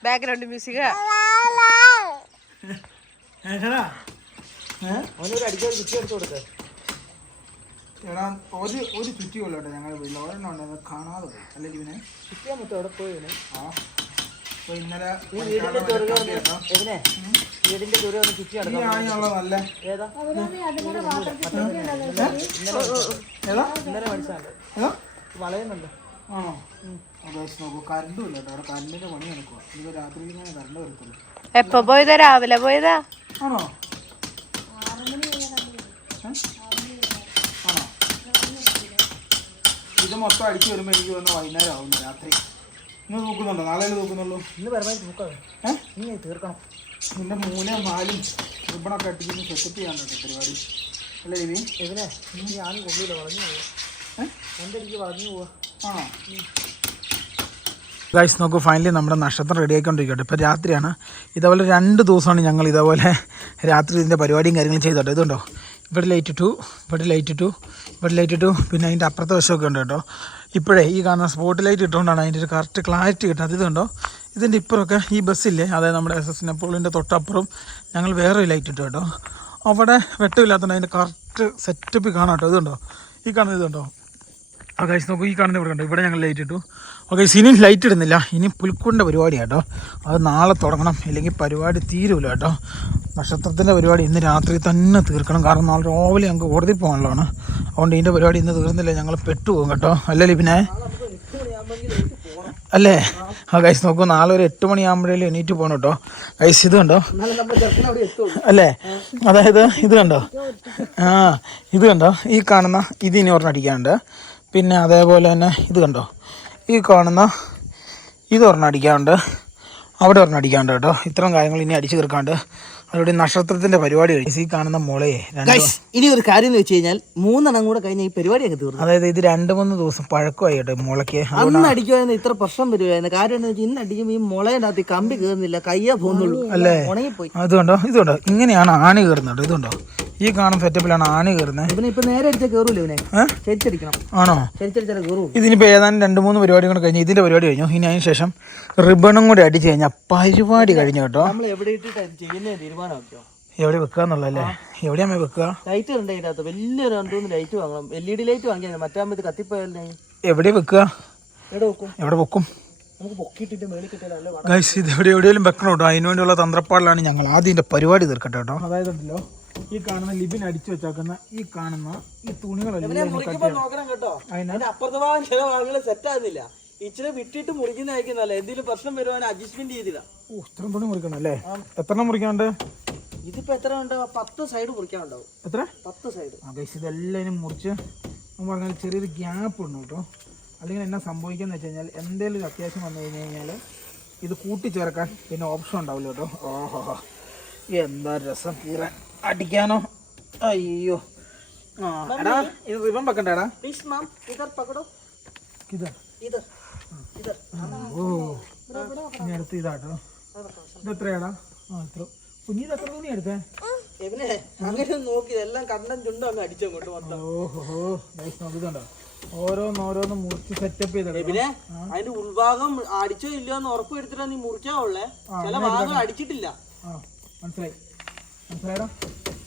Background music. അവനൊരു അടിക്കാറ് ചുറ്റി എടുത്ത് കൊടുക്ക. എടാ ഒരു ചുറ്റിയുള്ളൂ കേട്ടോ ഞങ്ങളുടെ വീട്ടിൽ. ഒരെണ്ണം ഉണ്ടെന്ന് കാണാതെ പോയി. അല്ലെങ്കിൽ ഇവനെ ചുറ്റിയാ മൊത്തം എവിടെ പോയി ഇവനെ? അപ്പോൾ ഇന്നലെ വീടിന്റെ ദുർഗ വീടിന്റെ ദുർഗ ഒന്ന് ചുറ്റി നടക്കാം. നല്ല ഏതാ ഇന്നലെ പഠിച്ചാണ്ട് വളയുന്നുണ്ട്. ആണോ? നോക്കൂ, കറണ്ടും ഇല്ല കേട്ടോ. അവിടെ കറണ്ടിന്റെ പണി നടക്കുക. ഇത് രാത്രി ഇങ്ങനെ കറണ്ട് വരത്തുള്ളൂ. എപ്പോ പോയതാ? രാവിലെ പോയതാ. ആണോ? ഇത് മൊത്തം അടിച്ചു വരുമ്പോൾ എനിക്ക് വന്ന് വൈകുന്നേരം ആവുന്നു, രാത്രി. ഇന്ന് നോക്കുന്നുണ്ടോ? നാളെ നോക്കുന്നുള്ളൂ. ഇന്ന് പരമാവധി നോക്കാം. നീ തീർക്കണം. നിന്റെ 3 4 റിബണൊക്കെ അടിച്ചിട്ട് സെറ്റപ്പ് ചെയ്യാൻ പരിപാടി അല്ലേ രവി? ഇതിനെ ഞാൻ കൊള്ളില്ല, വളഞ്ഞു പോവാ. എൻ്റെ എനിക്ക് വളഞ്ഞു പോവാ. ആണോ? ഗൈസ് നോക്കൂ, ഫൈനലി നമ്മുടെ നക്ഷത്രം റെഡി ആയിക്കൊണ്ടിരിക്കട്ടെ. ഇപ്പോൾ രാത്രിയാണ്. ഇതേപോലെ 2 ദിവസമാണ് ഞങ്ങൾ ഇതേപോലെ രാത്രി ഇതിൻ്റെ പരിപാടിയും കാര്യങ്ങളും ചെയ്തോട്ടെ. ഇതുണ്ടോ, ഇവിടെ ലൈറ്റ് ഇട്ടു, ഇവിടെ ലൈറ്റ് ഇട്ടു, ഇവിടെ ലൈറ്റ് ഇട്ടു, പിന്നെ അതിൻ്റെ അപ്പുറത്തെ വശമൊക്കെ ഉണ്ട് കേട്ടോ. ഇപ്പോഴേ ഈ കാണുന്ന സ്പോട്ട് ലൈറ്റ് ഇട്ടുകൊണ്ടാണ് അതിൻ്റെ ഒരു കറക്റ്റ് ക്ലാരിറ്റി കിട്ടുന്നത്. ഇതുണ്ടോ, ഇതിൻ്റെ ഇപ്പുറമൊക്കെ ഈ ബസ്സില്ലേ, അതായത് നമ്മുടെ SS നെപ്പോളിൻ്റെ തൊട്ടപ്പുറം ഞങ്ങൾ വേറെ ലൈറ്റ് ഇട്ടു കേട്ടോ. അവിടെ വെട്ടമില്ലാത്തതുകൊണ്ട് അതിൻ്റെ കറക്റ്റ് സെറ്റപ്പ് കാണാം കേട്ടോ. ഇതുണ്ടോ, ഈ കാണുന്നത് ഇതുണ്ടോ. ആ ഗൈസ് നോക്കൂ, ഈ കാണുന്ന ഇവിടെ കണ്ടോ, ഇവിടെ ഞങ്ങൾ ലൈറ്റ് ഇട്ടു. ഓക്കെ, ഇനിയും ലൈറ്റ് ഇടുന്നില്ല. ഇനി പുൽക്കൂടിൻ്റെ പരിപാടിയാണ് കേട്ടോ. അത് നാളെ തുടങ്ങണം, ഇല്ലെങ്കിൽ പരിപാടി തീരുമില്ല കേട്ടോ. നക്ഷത്രത്തിൻ്റെ പരിപാടി ഇന്ന് രാത്രി തന്നെ തീർക്കണം. കാരണം നാളെ രാവിലെ ഞങ്ങൾക്ക് കോടതി പോകാനുള്ളതാണ്. അതുകൊണ്ട് ഇതിൻ്റെ പരിപാടി ഇന്ന് തീർന്നില്ല, ഞങ്ങൾ പെട്ടുപോകും കേട്ടോ. അല്ലേ പിന്നെ അല്ലേ? ആ ഗൈസ് നോക്കൂ, നാളെ ഒരു 8 മണിയാകുമ്പോഴേലും എണീറ്റ് പോകണം കേട്ടോ. ഗൈസ് ഇത് കണ്ടോ അല്ലേ? അതായത് ഇത് കണ്ടോ, ഇത് കണ്ടോ, ഈ കാണുന്ന ഇതിനി ഒരെണ്ണം അടിക്കാനുണ്ട്. പിന്നെ അതേപോലെ തന്നെ ഇത് കണ്ടോ, ഈ കാണുന്ന ഇതൊരെണ്ണം അടിക്കാനുണ്ട്, അവിടെ ഒരെണ്ണം അടിക്കാനുണ്ട് കേട്ടോ. ഇത്രയും കാര്യങ്ങൾ ഇനി അടിച്ചു തീർക്കാണ്ട് അതോടെ നക്ഷത്രത്തിന്റെ പരിപാടി കഴിച്ചു. ഈ കാണുന്ന മുളയെ ഇനി ഒരു കാര്യം എന്ന് വെച്ച് കഴിഞ്ഞാൽ 3 എണ്ണം കൂടെ കഴിഞ്ഞ ഈ പരിപാടി അങ്ങ് തീർന്നു. അതായത് ഇത് 2-3 ദിവസം പഴക്കമായി കേട്ടോ മുളയ്ക്ക്. അന്ന് അടിക്കുമായിരുന്നു ഇത്ര പ്രശ്നം വരുമായിരുന്നു. കാര്യം എന്ന് വെച്ചാൽ ഇന്ന് അടിക്കുമ്പോൾ ഈ മുളയുടെ കമ്പി കയറുന്നില്ല, കയ്യാ പോകുന്നുള്ളൂ അല്ലേ? ഉണങ്ങിപ്പോയി. അതുകൊണ്ടോ, ഇതുണ്ടോ, ഇങ്ങനെയാണ് ആണി കയറുന്നത്. ഇതുണ്ടോ, ഈ കാണുന്ന സെറ്റപ്പിലാണ് ആണി കയറുന്നത്. ഇവനെ ഇപ്പൊ നേരെ അടിച്ചാൽ കയറൂല, ഇവനെ ചരിച്ചടിക്കണം. ആണോ? ചരിച്ചടിച്ചാൽ കയറൂ. ഇതിനിപ്പോൾ ഏതാനും 2-3 പരിപാടി കൂടെ കഴിഞ്ഞു. ഇതിന്റെ പരിപാടി കഴിഞ്ഞു. ഇനി അതിന് ശേഷം റിബണും കൂടി അടിച്ചു കഴിഞ്ഞാൽ പരിപാടി കഴിഞ്ഞു കേട്ടോ. നമ്മൾ എവിടെ ഇട്ടിട്ട് ചെയ്യുന്ന തീരുമാനമാക്കിയോ? എവിടെ വെക്കാന്നുള്ളല്ലേ? എവിടെയാ വെക്കുക? ലൈറ്റ് ഉണ്ട് അതിനകത്ത്, വലിയൊരു 2-3 ലൈറ്റ് വാങ്ങണം. LED ലൈറ്റ് വാങ്ങിയാൽ മറ്റാകുമ്പോൾ ഇത് കത്തിപ്പോയാലേ. എവിടെ വെക്കുക? എവിടെ വെക്കും? നമുക്ക് പൊക്കിയിട്ടിട്ട് മേളിൽ കിട്ടിയാലേ. ഗൈസ് ഇത് എവിടെയെങ്കിലും വെക്കണം കേട്ടോ. അതിന് വേണ്ടിയുള്ള തന്ത്രപ്പാടിലാണ് ഞങ്ങൾ ആദ്യം ഇതിന്റെ പരിപാടി തീർക്കട്ടെ കേട്ടോ. അതായത് ഉണ്ടല്ലോ, ഈ കാണുന്ന ലിബിൻ അടിച്ചു വെച്ചാക്കുന്ന ഈ കാണുന്ന ഈ തുണികളെല്ലാം നോക്കണം കേട്ടോ. അതിന്റെ അപ്പുറത്തെ ഭാഗം ചില ഭാഗങ്ങൾ സെറ്റ് ആകുന്നില്ല. ഇച്ചിരി വിട്ടിട്ട് മുറിക്കുന്നതായിരിക്കുന്നല്ലേ. എന്തെങ്കിലും പ്രശ്നം വരുവാൻ അഡ്ജസ്റ്റ്മെന്റ് ചെയ്തില്ല. ഇത്രയും തുണി മുറിക്കണം അല്ലേ? എത്ര മുറിക്കാണ്ട്? ഇതിപ്പോ എത്ര ഉണ്ട്? 10 സൈഡ് മുറിക്കാനുണ്ടാവും. എത്ര? 10 സൈഡ്. ഗൈസ് ഇതെല്ലാം മുറിച്ച് പറഞ്ഞാൽ ചെറിയൊരു ഗ്യാപ്പ് ഉണ്ട് കേട്ടോ. അല്ലെങ്കിൽ എന്നാ സംഭവിക്കാന്ന് വെച്ച് കഴിഞ്ഞാൽ എന്തെങ്കിലും ഒരു അത്യാവശ്യം വന്നു കഴിഞ്ഞാൽ ഇത് കൂട്ടിച്ചേർക്കാൻ പിന്നെ ഓപ്ഷൻ ഉണ്ടാവില്ല കേട്ടോ. ഓഹോ, എന്താ രസം കീറാൻ അടിക്കാനോ. അയ്യോ, എടാ ഇത് റിബൺ വെക്കണ്ടേടാ. പ്ലീസ് മാം, ഇധർ പകടോ. ഇതാ ഇധർ ഇധർ. ഓ, ഇനി അടുത്ത് ഇതാട്ടോ. ഇതെത്രയാടാ? ഇത്ര കുഞ്ഞിത് എത്ര തുണി എടുത്തേ? അങ്ങനെ നോക്കി എല്ലാം കണ്ടം ചുണ്ടും അങ്ങ് അടിച്ചങ്ങോട്ട് മൊത്തം. ഓഹോ, നോക്കുന്നുണ്ടോ? ഓരോന്നോരോന്ന് മുറിച്ച് സെറ്റപ്പ് ചെയ്ത. പിന്നെ അതിന്റെ ഉൾഭാഗം അടിച്ചോ ഇല്ലയോ എന്ന് ഉറപ്പ് എടുത്തിട്ടാ നീ മുറിക്കാവുള്ളേ. ചില ഭാഗം അടിച്ചിട്ടില്ല. മനസ്സിലായടാ?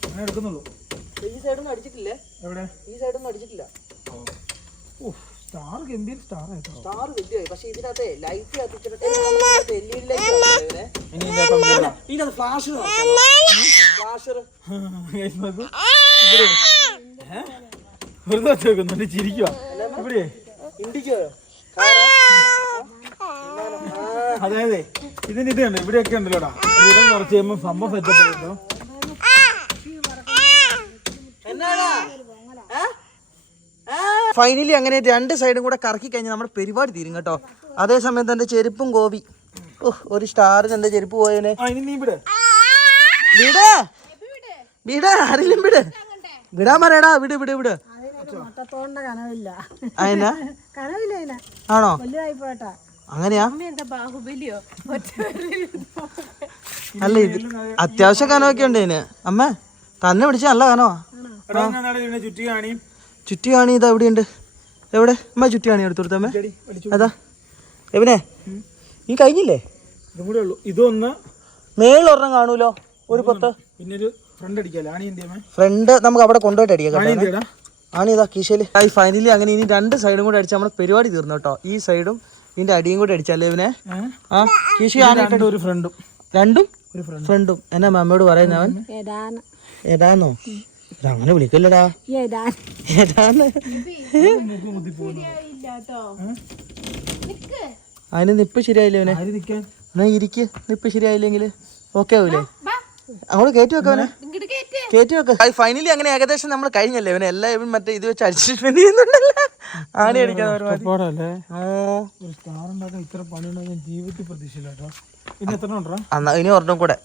അങ്ങനെ എടുക്കുന്നുള്ളൂ. ഈ സൈഡൊന്നും അടിച്ചിട്ടില്ലേ? എവിടെ? ഈ സൈഡൊന്നും അടിച്ചിട്ടില്ല. സ്റ്റാർ ഗംഭീർ സ്റ്റാർ ആയിട്ടോ. സ്റ്റാർ വലിയ. പക്ഷെ ഇതിനകത്ത് ലൈറ്റ് കത്തിച്ചിട്ട് LED ലൈറ്റ് ഇതിനകത്ത് ഫ്ലാഷ് ഫ്ലാഷർ വെറുതെ വെച്ചേക്കുന്നുണ്ട്. ചിരിക്കുക ഇവിടെ ഇണ്ടിക്കോ. അതായത് ഇതിന് ഇത് കണ്ടോ, ഇവിടെയൊക്കെ ഉണ്ടല്ലോടാ. ഇവിടെ കുറച്ച് കഴിയുമ്പോൾ സംഭവം സെറ്റപ്പ് ആയിട്ടോ. ഫൈനലി അങ്ങനെ 2 സൈഡും കൂടെ കറക്കി കഴിഞ്ഞാൽ നമ്മുടെ പരിപാടി തീരും കേട്ടോ. അതേ സമയത്ത് എന്റെ ചെരുപ്പും കോവി. ഒരു സ്റ്റാറിന് എന്റെ ചെരുപ്പ് പോയവനെ. വിട് വിട്, ആരെങ്കിലും വിട്. വിടാൻ പറയടാ. വിട് വിട് വിട്. ആണോ? അങ്ങനെയാ? അല്ല ഇത് അത്യാവശ്യം കനവൊക്കെ ഉണ്ട് ഇതിന്. അമ്മ തന്നെ പിടിച്ച നല്ല കനവാ. ചുറ്റി കാണി. ചുറ്റി കാണി ഇതാ എവിടെയുണ്ട്? എവിടെ അമ്മ ചുറ്റി കാണി എടുത്തു കൊടുത്തമ്മ? അതാ എവനെ ഈ കഴിഞ്ഞില്ലേ? ഇതും കൂടെ ഉള്ളൂ. ഇതൊന്ന് മേളിലൊരെണ്ണം കാണൂലോ ഒരു പൊത്ത്. പിന്നെ ഒരു ഫ്രണ്ട് അടിക്കാല്ലേ? ആണി എന്തിയാ? ഫ്രണ്ട് നമുക്ക് അവിടെ കൊണ്ടുപോയിട്ട് അടിക്കാം. ആണ് ഇതാ കീശയില്. ഫൈനലി അങ്ങനെ ഇനി 2 സൈഡും കൂടെ അടിച്ചാൽ നമ്മുടെ പരിപാടി തീർന്നു കേട്ടോ. ഈ സൈഡും ഇതിന്റെ അടിയും കൂടെ അടിച്ചല്ലേ ഇവനെ? ആ കീശ ഒരു ഫ്രണ്ടും. രണ്ടും ഫ്രണ്ടും. എന്നാ മമ്മയോട് പറയുന്നവൻ ഏതാന്നോ? അങ്ങനെ വിളിക്കല്ലടാ. ഏതാന്ന് അതിന് നിപ്പ് ശരിയായില്ലേ ഇവനെ? എന്നാ ഇരിക്ക്. നിപ്പ് ശരിയായില്ലെങ്കിൽ ഓക്കെ ആവൂലേ? അങ്ങോട്ട് കയറ്റി വെക്കവനെ. കയറ്റി വെക്ക. ഫൈനലി അങ്ങനെ ഏകദേശം നമ്മൾ കഴിഞ്ഞല്ലേ ഇവനെ? എല്ലാം ഇവൻ മറ്റേ ഇത് വെച്ച് അഡ്ജസ്റ്റ്മെന്റ് ചെയ്യുന്നുണ്ടല്ലോ. ആണി അടിക്കാൻ ഇത്ര പണിയുണ്ടാകും ജീവിതത്തിൽ പ്രതീക്ഷയില്ല കേട്ടോ. ഇനി എത്ര ഉണ്ടോ? ഇനി ഒരെണ്ണം കൂടെ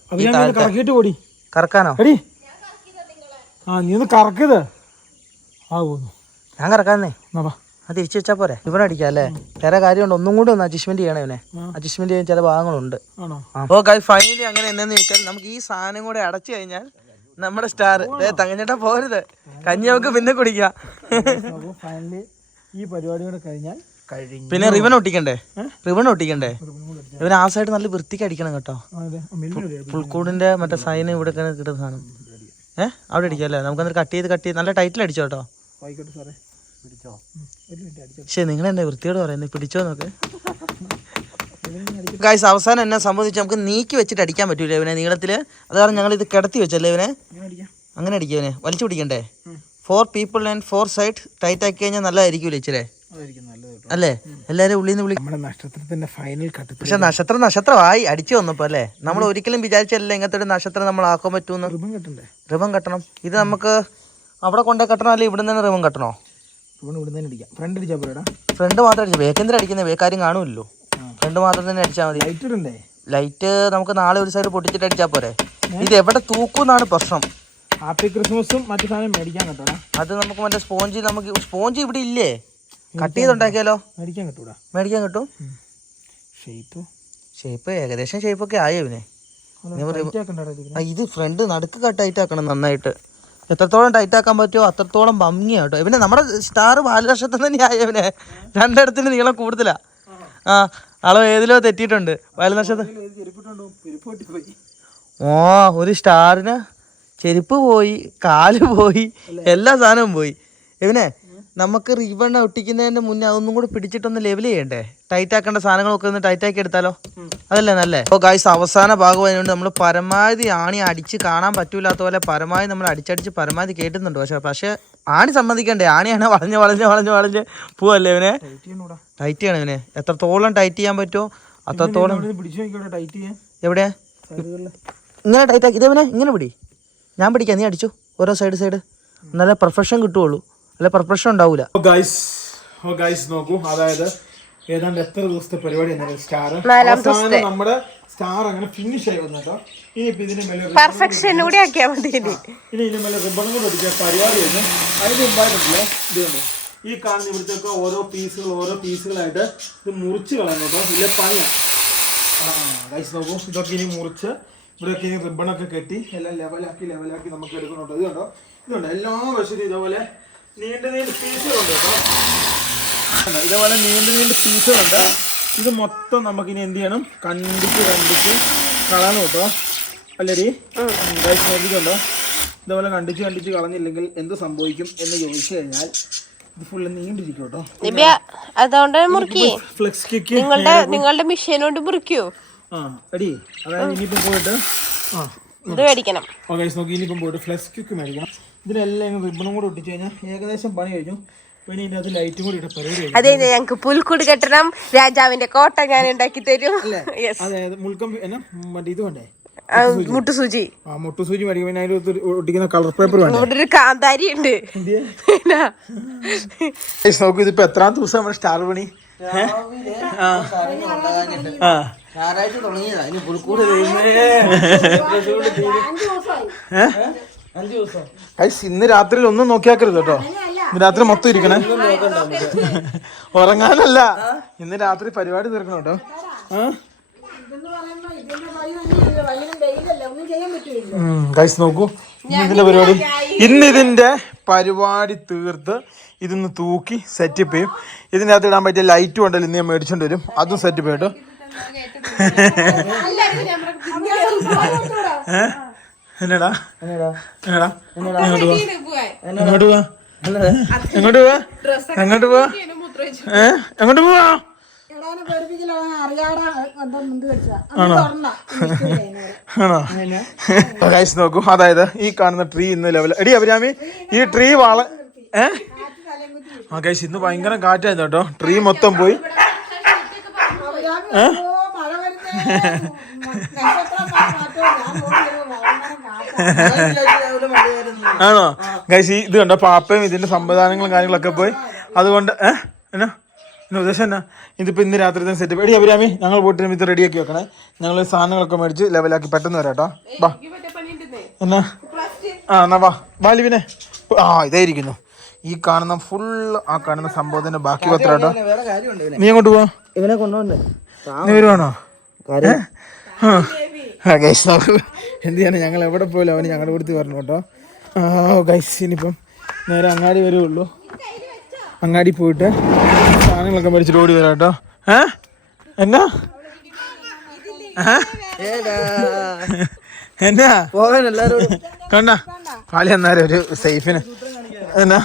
കറക്കിട്ട് കൂടി. കറക്കാനോ? ആ നീ ഒന്ന് കറക്കത്. ഞാൻ കറക്കാന്നേ. അത് തിരിച്ചു വെച്ചാ പോരെ? ഇവിടെ അടിക്കാം അല്ലേ? വേറെ കാര്യമുണ്ട്. ഒന്നും കൂടി ഒന്ന് അഡ്ജസ്റ്റ്മെന്റ് ചെയ്യണം ഇവനെ. അഡ്ജസ്റ്റ്മെന്റ് ചെയ്യാൻ ചില ഭാഗങ്ങളുണ്ട്. അപ്പോൾ ഫൈനലി അങ്ങനെ എന്താന്ന് ചോദിച്ചാൽ നമുക്ക് ഈ സാധനം കൂടെ അടച്ചു കഴിഞ്ഞാൽ നമ്മുടെ സ്റ്റാർ തങ്ങഞ്ഞേട്ടാ പോരുത്. കഞ്ഞി നമുക്ക് പിന്നെ കുടിക്കാം. ഫൈനലി ഈ പരിപാടി കൂടെ കഴിഞ്ഞാൽ പിന്നെ റിബൺ ഒട്ടിക്കണ്ടേ? റിബൺ ഒട്ടിക്കണ്ടേ? ഇവൻ ആ സൈഡ് നല്ല വൃത്തിക്ക് അടിക്കണം കേട്ടോ. പുൽക്കൂടിന്റെ മറ്റേ സൈന് ഇവിടെ കിട്ടുന്ന സാധനം അവിടെ അടിക്കാം അല്ലേ? നമുക്ക് കട്ട് ചെയ്ത് നല്ല ടൈറ്റിൽ അടിച്ചോ കേട്ടോ. പക്ഷെ നിങ്ങൾ എന്നെ വൃത്തിയോട് പറയുന്നത് പിടിച്ചോ നോക്ക്. ഗൈസ് അവസാനം എന്നെ സംബന്ധിച്ച് നമുക്ക് നീക്കി വെച്ചിട്ട് അടിക്കാൻ പറ്റൂല ഇവനെ നീളത്തില്. അത് കാരണം ഞങ്ങൾ ഇത് കിടത്തി വെച്ചല്ലേ ഇവനെ. അങ്ങനെ അടിക്കുക ഇവനെ. വലിച്ചു പിടിക്കണ്ടേ? 4 people and 4 sides ടൈറ്റ് ആക്കി കഴിഞ്ഞാൽ നല്ലതായിരിക്കൂലേ ഇച്ചിരി അല്ലേ? എല്ലാരും ഉള്ളിൽ നിന്ന് നക്ഷത്രത്തിന്റെ ഫൈനൽ കട്ട്. പക്ഷെ നക്ഷത്രമായി അടിച്ചു വന്നപ്പോ അല്ലേ? നമ്മൾ ഒരിക്കലും വിചാരിച്ചല്ലേ ഇങ്ങനത്തെ ഒരു നക്ഷത്രം നമ്മൾ ആക്കാൻ പറ്റൂന്ന്. റിബൺ കെട്ടണം. ഇത് നമുക്ക് അവിടെ കൊണ്ടേ കെട്ടണോ അല്ലെ ഇവിടെ തന്നെ റിബൺ കെട്ടണോ? ഫ്രണ്ട് മാത്രം അടിച്ചു. ബേക്കെന്തിനാ അടിക്കുന്നത്? ബേക്കാരും കാണുമല്ലോ. ഫ്രണ്ട് മാത്രം തന്നെ അടിച്ചാൽ മതി. ലൈറ്റ് നമുക്ക് നാളെ ഒരു സൈഡ് പൊട്ടിച്ചിട്ട് അടിച്ചാൽ പോരെ? ഇത് എവിടെ തൂക്കുന്നാണ് പ്രശ്നം. ഹാപ്പി ക്രിസ്മസും മറ്റു സാധനം മേടിക്കാൻ കിട്ടണം. അത് നമുക്ക് മറ്റേ സ്പോഞ്ച് ഇവിടെ ഇല്ലേ? കട്ട് ചെയ്തുണ്ടാക്കിയാലോ? മേടിക്കാൻ കിട്ടും. ഷേപ്പ് ഏകദേശം ഷേപ്പൊക്കെ ആയോ ഇവനെ? ഇത് ഫ്രണ്ട് നടുക്ക് ടൈറ്റ് ആക്കണം നന്നായിട്ട്. എത്രത്തോളം ടൈറ്റ് ആക്കാൻ പറ്റുമോ അത്രത്തോളം ഭംഗിയാട്ടോ. ഇവനെ നമ്മുടെ സ്റ്റാർ ബാലനക്ഷത്രം തന്നെയായ ഇവനെ. 2 ഇടത്തിന് നീളം കൂടുതലാ. ആ അളവ് ഏതിലോ തെറ്റിയിട്ടുണ്ട്. ബാലനക്ഷത്രം ഒരു സ്റ്റാറിന് ചെരുപ്പ് പോയി, കാല് പോയി, എല്ലാ സാധനവും പോയി. ഇവനെ നമുക്ക് റിബൺ ഒട്ടിക്കുന്നതിന്റെ മുന്നേ അതൊന്നും കൂടി പിടിച്ചിട്ടൊന്ന് ലെവൽ ചെയ്യണ്ടേ? ടൈറ്റ് ആക്കേണ്ട സാധനങ്ങളൊക്കെ ഒന്ന് ടൈറ്റ് ആക്കി എടുത്താലോ? അതല്ലേ നല്ലേ? അപ്പോൾ ഗൈസ് അവസാന ഭാഗം അതിനുകൊണ്ട് നമ്മൾ പരമാവധി ആണി അടിച്ച് കാണാൻ പറ്റൂലാത്ത പോലെ പരമാവധി നമ്മൾ അടിച്ചടിച്ച് പരമാവധി കേട്ടുന്നുണ്ട്. പക്ഷെ ആണി സമ്മതിക്കണ്ടേ? ആണിയാണ് വളഞ്ഞ് പോവല്ലേ ഇവനെ? ടൈറ്റ് ചെയ്യണം ഇവനെ. എത്രത്തോളം ടൈറ്റ് ചെയ്യാൻ പറ്റുമോ അത്രത്തോളം. എവിടെയാ ഇങ്ങനെ ടൈറ്റ് ആക്കി? ഇതേവനെ ഇങ്ങനെ പിടി. ഞാൻ പിടിക്കാം, നീ അടിച്ചു. ഓരോ സൈഡ് നല്ല പെർഫെക്ഷൻ കിട്ടുള്ളൂ. അല്ല പെർഫെക്ഷൻ ഉണ്ടാവൂല. ഗൈസ് നോക്കൂ, അതായത് ഏതാണ്ട് എത്ര ദിവസത്തെ പരിപാടി സ്റ്റാർ നമ്മുടെ സ്റ്റാർ അങ്ങനെ ഫിനിഷ് ആയി വന്നു കേട്ടോ. ഇനിയിപ്പോ ഇതിന് മേലെ പെർഫെക്ഷൻ കൂടി ആക്കിയാൽ മതി. ഇനി ഇതിന് മേലെ റിബണും കൂടെ ഒട്ടിക്കാൻ പരിപാടി വരുന്നു. അതിന് മുമ്പായിട്ടില്ല ഇതുകൊണ്ട് ഈ കാണുന്ന ഇവിടുത്തെ ഓരോ പീസുകളായിട്ട് ഇത് മുറിച്ച് കളയണം കേട്ടോ. ഇല്ല പണിയാണ്. ഗൈസ് നോക്കൂ, ഇതൊക്കെ ഇനി മുറിച്ച് ഇവിടെയൊക്കെ ഇനി റിബണൊക്കെ കെട്ടി എല്ലാം ലെവലാക്കി നമുക്ക് എടുക്കണം കേട്ടോ. ഇതുണ്ട് എല്ലാ വശത്തും ഇതേപോലെ നീണ്ട പീസുകളുണ്ട് കേട്ടോ. ഇതേപോലെ നീണ്ട പീസുകളുണ്ട്. ഇത് മൊത്തം നമുക്കിനി എന്ത് ചെയ്യണം? കണ്ടിച്ച് കളയണം കേട്ടോ. അല്ലേടി ഗൈസ് നോക്കിയിട്ടുണ്ടോ? ഇതേപോലെ കണ്ടിച്ച് കളഞ്ഞില്ലെങ്കിൽ എന്ത് സംഭവിക്കും എന്ന് ചോദിച്ചു കഴിഞ്ഞാൽ ഇത് ഫുള്ള് നീണ്ടിരിക്കും കേട്ടോ. ഫ്ലെക്സ് കിക്ക് നിങ്ങളുടെ മെഷീനോട് മുറിക്കൂ. അടി അതായത് ഇനിയിപ്പം പോയിട്ട് നോക്കി ഇനിയിപ്പം പോയിട്ട് ഫ്ലെക്സ് കിക്ക് മേടിക്കണം. ഇതിനെല്ലാം റിബണും കൂടെ ഒട്ടിച്ച് കഴിഞ്ഞാൽ ഏകദേശം പണി കഴിഞ്ഞു. പിന്നെ ഇതിനകത്ത് ലൈറ്റും കൂടി ഇട്ട പരിപാടി. അതെ, ഞങ്ങൾക്ക് പുൽക്കൂട് കെട്ടണം. രാജാവിന്റെ കോട്ട ഞാൻ ഉണ്ടാക്കി തരും. അതായത് മുൾക്കമ്പി മറ്റേ ഇത് വേണ്ടേ? മുട്ടുസൂചി. മുട്ടുസൂചി മേടിക്കും. പിന്നെ അതിൽ ഒട്ടിക്കുന്ന കളർ പേപ്പർ വേണ്ട. ഇവിടെ ഒരു കാന്താരി ഉണ്ട്. നോക്കൂ, ഇതിപ്പോ എത്രാം ദിവസം നമ്മുടെ സ്റ്റാർ പണി? ഞായറാഴ്ച തുടങ്ങിയതാ. ഇനി പുൽക്കൂട് ഇന്ന് രാത്രിയിൽ ഒന്നും നോക്കിയാക്കരുത് കേട്ടോ. ഇന്ന് രാത്രി മൊത്തം ഇരിക്കണേ. ഉറങ്ങാനല്ല, ഇന്ന് രാത്രി പരിപാടി തീർക്കണം കേട്ടോ. ഗൈസ് നോക്കൂ, ഇതിന്റെ പരിപാടി ഇന്ന് ഇതിന്റെ പരിപാടി തീർത്ത് ഇതൊന്ന് തൂക്കി സെറ്റപ്പ് ചെയ്യും. ഇതിൻ്റെ അകത്ത് ഇടാൻ പറ്റിയ ലൈറ്റും ഉണ്ടല്ലോ, ഇന്ന് ഞാൻ മേടിച്ചോണ്ട് വരും, അതും സെറ്റപ്പ് ചെയ്യട്ടോ. എന്നടാ എന്നടാ എങ്ങോട്ട് പോവാ എങ്ങോട്ട് പോവാ എങ്ങോട്ട് പോവാ എങ്ങോട്ട് പോവാ എങ്ങോട്ട് പോവാ? ആണോ ഗൈസ് നോക്കൂ, അതായത് ഈ കാണുന്ന ട്രീ ഇന്ന് ലെവൽ എടി അഭിരാമി, ഈ ട്രീ ആ ഗൈസ് ഇന്ന് ഭയങ്കര കാറ്റായിരുന്നു കേട്ടോ. ട്രീ മൊത്തം പോയി. ആണോ ഗൈസ്, ഇത് കണ്ടോ പാപ്പയും ഇതിന്റെ സംവിധാനങ്ങളും കാര്യങ്ങളൊക്കെ പോയി. അതുകൊണ്ട് എന്നാ ഉദ്ദേശം എന്നാ, ഇതിപ്പോ ഇന്ന് രാത്രി തന്നെ സെറ്റ് എടി അഭിരാമി, ഞങ്ങൾ പോയിട്ട് ഇത് റെഡിയാക്കി വെക്കണേ. ഞങ്ങൾ സാധനങ്ങളൊക്കെ മേടിച്ച് ലെവലാക്കി പെട്ടെന്ന് വരാം കേട്ടോ. ബാ എന്നാ എന്നാ വാ ലിവിനെ. ഇതായിരിക്കുന്നു ഈ കാണുന്ന ഫുൾ ആ കാണുന്ന സംഭവത്തിന്റെ ബാക്കി പത്രം കേട്ടോ. നീ അങ്ങോട്ട് പോവാ, ഇവനെ കൊണ്ടുപോണ്ടേ? നീ വരുവാണോ? ഗൈസ് നോക്കൂ, എന്ത് ചെയ്യാനാ, ഞങ്ങൾ എവിടെ പോയാലും അവന് ഞങ്ങളുടെ കൊടുത്ത് പറഞ്ഞു കേട്ടോ. ഗൈസ് ഇനിയിപ്പം നേരെ അങ്ങാടി വരുള്ളൂ. അങ്ങാടി പോയിട്ട് സാധനങ്ങളൊക്കെ മേടിച്ചിട്ട് ഓടി വരാം കേട്ടോ. എന്നാ എന്നാ കണ്ട പാലി എന്നാലും ഒരു സേഫിന് എന്നാ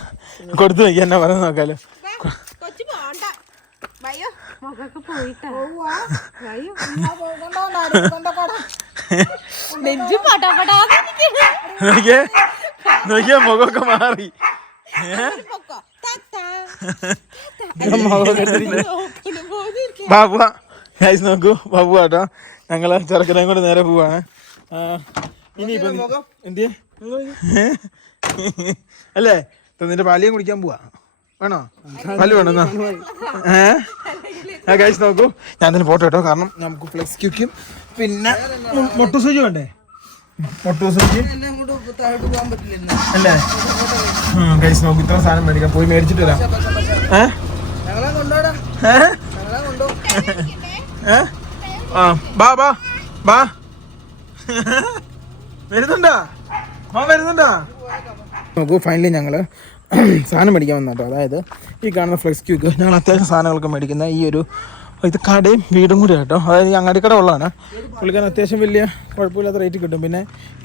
കൊടുത്തു നോക്കി എന്നാ പറഞ്ഞു നോക്കാലോ. നോക്കിയാ മുഖമൊക്കെ മാറി. ബാബുവാ ഗൈസ് നോക്കൂ, ബാബു കേട്ടോ. ഞങ്ങള് ചെറുക്കനെയും കൊണ്ട് നേരെ പോവാണ്. ഇനിയിപ്പം എന്തിയെ അല്ലേ, നിന്റെ പാലിയും കുടിക്കാൻ പോവാ. വേണോ? പാല് വേണോ? ഗൈസ് നോക്കൂ, ഞാൻ തന്നെ ഫോട്ടോ കേട്ടോ, കാരണം നമുക്ക് ഫ്ലെക്സ് ക്യൂക്കും പിന്നെ മൊട്ടു സൂചി വേണ്ടേ, മൊട്ടു സൂചി അല്ലേ. ഗൈസ് നോക്കൂ, ഇത്ര സാധനം മേടിക്കാം, പോയി മേടിച്ചിട്ട് വരാം. ബാ ബാ ബാ വരുന്നുണ്ടാ വരുന്നുണ്ടാ നോക്കൂ. ഫൈനലി ഞങ്ങള് സാധനം മേടിക്കാൻ വന്നാട്ടോ. അതായത് ഈ കാണുന്ന ഫ്ലെക്സ് ക്യൂക്ക് ഞങ്ങൾ അത്യാവശ്യം സാധനങ്ങളൊക്കെ മേടിക്കുന്ന ഈ ഒരു ഇത് കടയും വീടും കൂടി കേട്ടോ. അതായത് ഈ അങ്ങാടിക്കട ഉള്ളതാണ്. പുള്ളിക്കാരൻ അത്യാവശ്യം വലിയ കുഴപ്പമില്ലാത്ത റേറ്റ് കിട്ടും. പിന്നെ